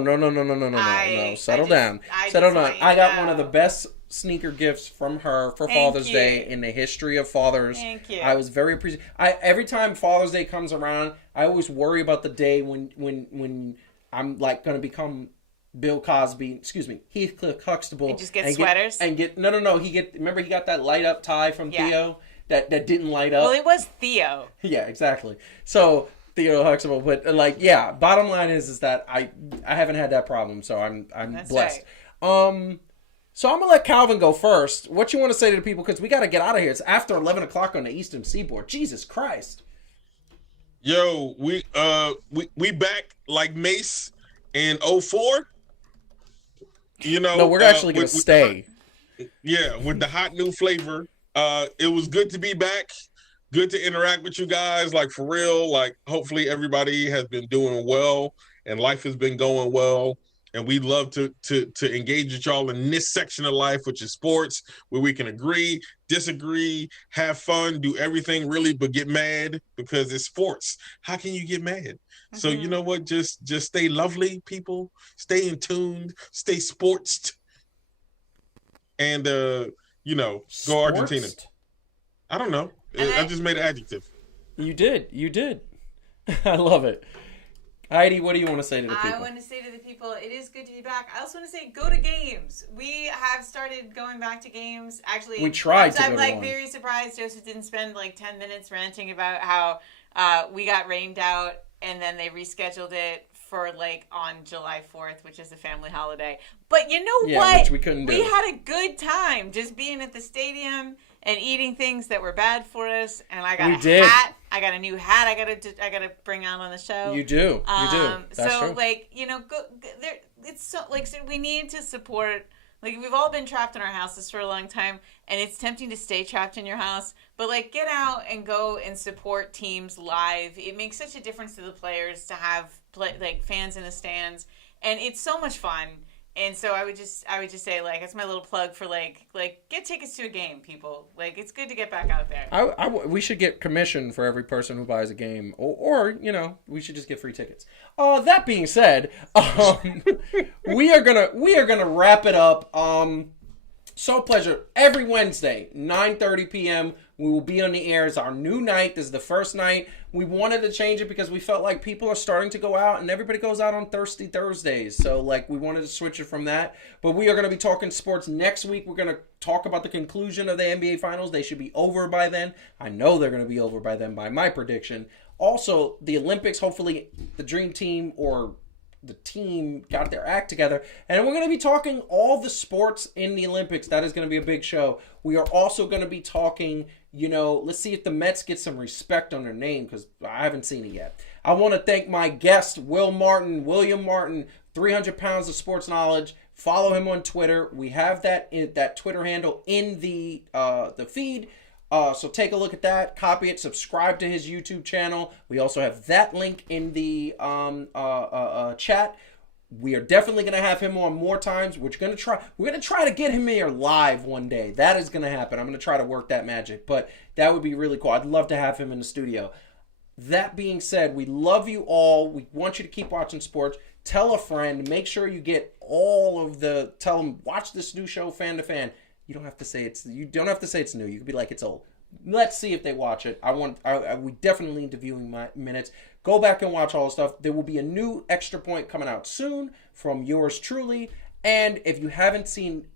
Settle down. I got one of the best sneaker gifts from her for Father's Day in the history of fathers. Thank you. I was very appreciative. Every time Father's Day comes around, I always worry about the day when I'm like going to become Heathcliff Huxtable. And just get sweaters? No. Remember he got that light up tie from Theo that didn't light up? Well, it was Theo. Yeah, exactly. So Theo Huxtable, but bottom line is that I haven't had that problem, so I'm That's blessed. Right. So I'm gonna let Calvin go first. What you want to say to the people, because we got to get out of here. It's after 11 o'clock on the Eastern Seaboard. Jesus Christ. Yo, we back like Mace in 04. You know, no, we're actually gonna stay. With the hot new flavor. It was good to be back. Good to interact with you guys. Like, for real. Like, hopefully everybody has been doing well and life has been going well. And we love to engage with y'all in this section of life, which is sports, where we can agree, disagree, have fun, do everything really, but get mad because it's sports. How can you get mad? Mm-hmm. So you know what? Just stay lovely, people. Stay in tune. Stay sportsed. And go Argentina. I don't know. I just made an adjective. You did. I love it. Heidi, what do you want to say to the people? I want to say to the people, it is good to be back. I also want to say, go to games. We have started going back to games. Actually, we tried to I'm go to one. Very surprised Joseph didn't spend 10 minutes ranting about how we got rained out and then they rescheduled it for on July 4th, which is a family holiday. But you know what? Which we couldn't do. We had a good time just being at the stadium and eating things that were bad for us. And I got hat. I got a new hat. I gotta bring out on the show. You do. That's so true. go there. It's so so we need to support. We've all been trapped in our houses for a long time, and it's tempting to stay trapped in your house. But get out and go and support teams live. It makes such a difference to the players to have fans in the stands, and it's so much fun. And so I would just say that's my little plug for get tickets to a game, people. It's good to get back out there. We should get commission for every person who buys a game, or we should just get free tickets. That being said, we are gonna wrap it up. So pleasure. Every Wednesday, 9:30 p.m. we will be on the air. It's our new night. This is the first night. We wanted to change it because we felt like people are starting to go out and everybody goes out on Thirsty Thursdays. So we wanted to switch it from that. But we are going to be talking sports next week. We're going to talk about the conclusion of the NBA Finals. They should be over by then. I know they're going to be over by then by my prediction. Also, the Olympics, hopefully the Dream Team or the team got their act together. And we're going to be talking all the sports in the Olympics. That is going to be a big show. We are also going to be talking, let's see if the Mets get some respect on their name because I haven't seen it yet. I want to thank my guest, William Martin, 300 pounds of sports knowledge. Follow him on Twitter. We have that Twitter handle in the feed. So take a look at that, copy it, subscribe to his YouTube channel. We also have that link in the chat. We are definitely going to have him on more times. We're going to try to get him here live one day. That is going to happen. I'm going to try to work that magic, but that would be really cool. I'd love to have him in the studio. That being said, we love you all. We want you to keep watching sports. Tell a friend. Make sure you get tell them, watch this new show, Fan2Fan. You don't have to say it's new. You could be like, it's old. Let's see if they watch it. We definitely need to viewing minutes. Go back and watch all the stuff. There will be a new Extra Point coming out soon from yours truly. And if you haven't seen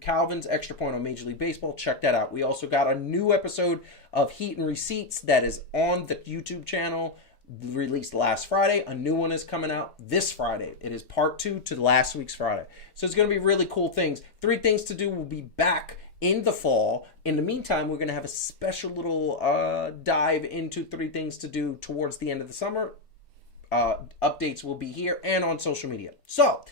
Calvin's Extra Point on Major League Baseball, check that out. We also got a new episode of Heat and Receipts that is on the YouTube channel, released last Friday. A new one is coming out this Friday. It is part 2 to last week's Friday. So it's going to be really cool things. 3 Things to Do will be back in the fall. In the meantime, we're going to have a special little dive into 3 Things to Do towards the end of the summer. Updates will be here and on social media. So,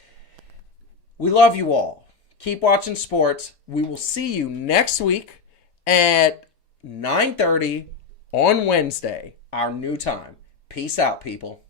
we love you all. Keep watching sports. We will see you next week at 9:30 on Wednesday, our new time. Peace out, people.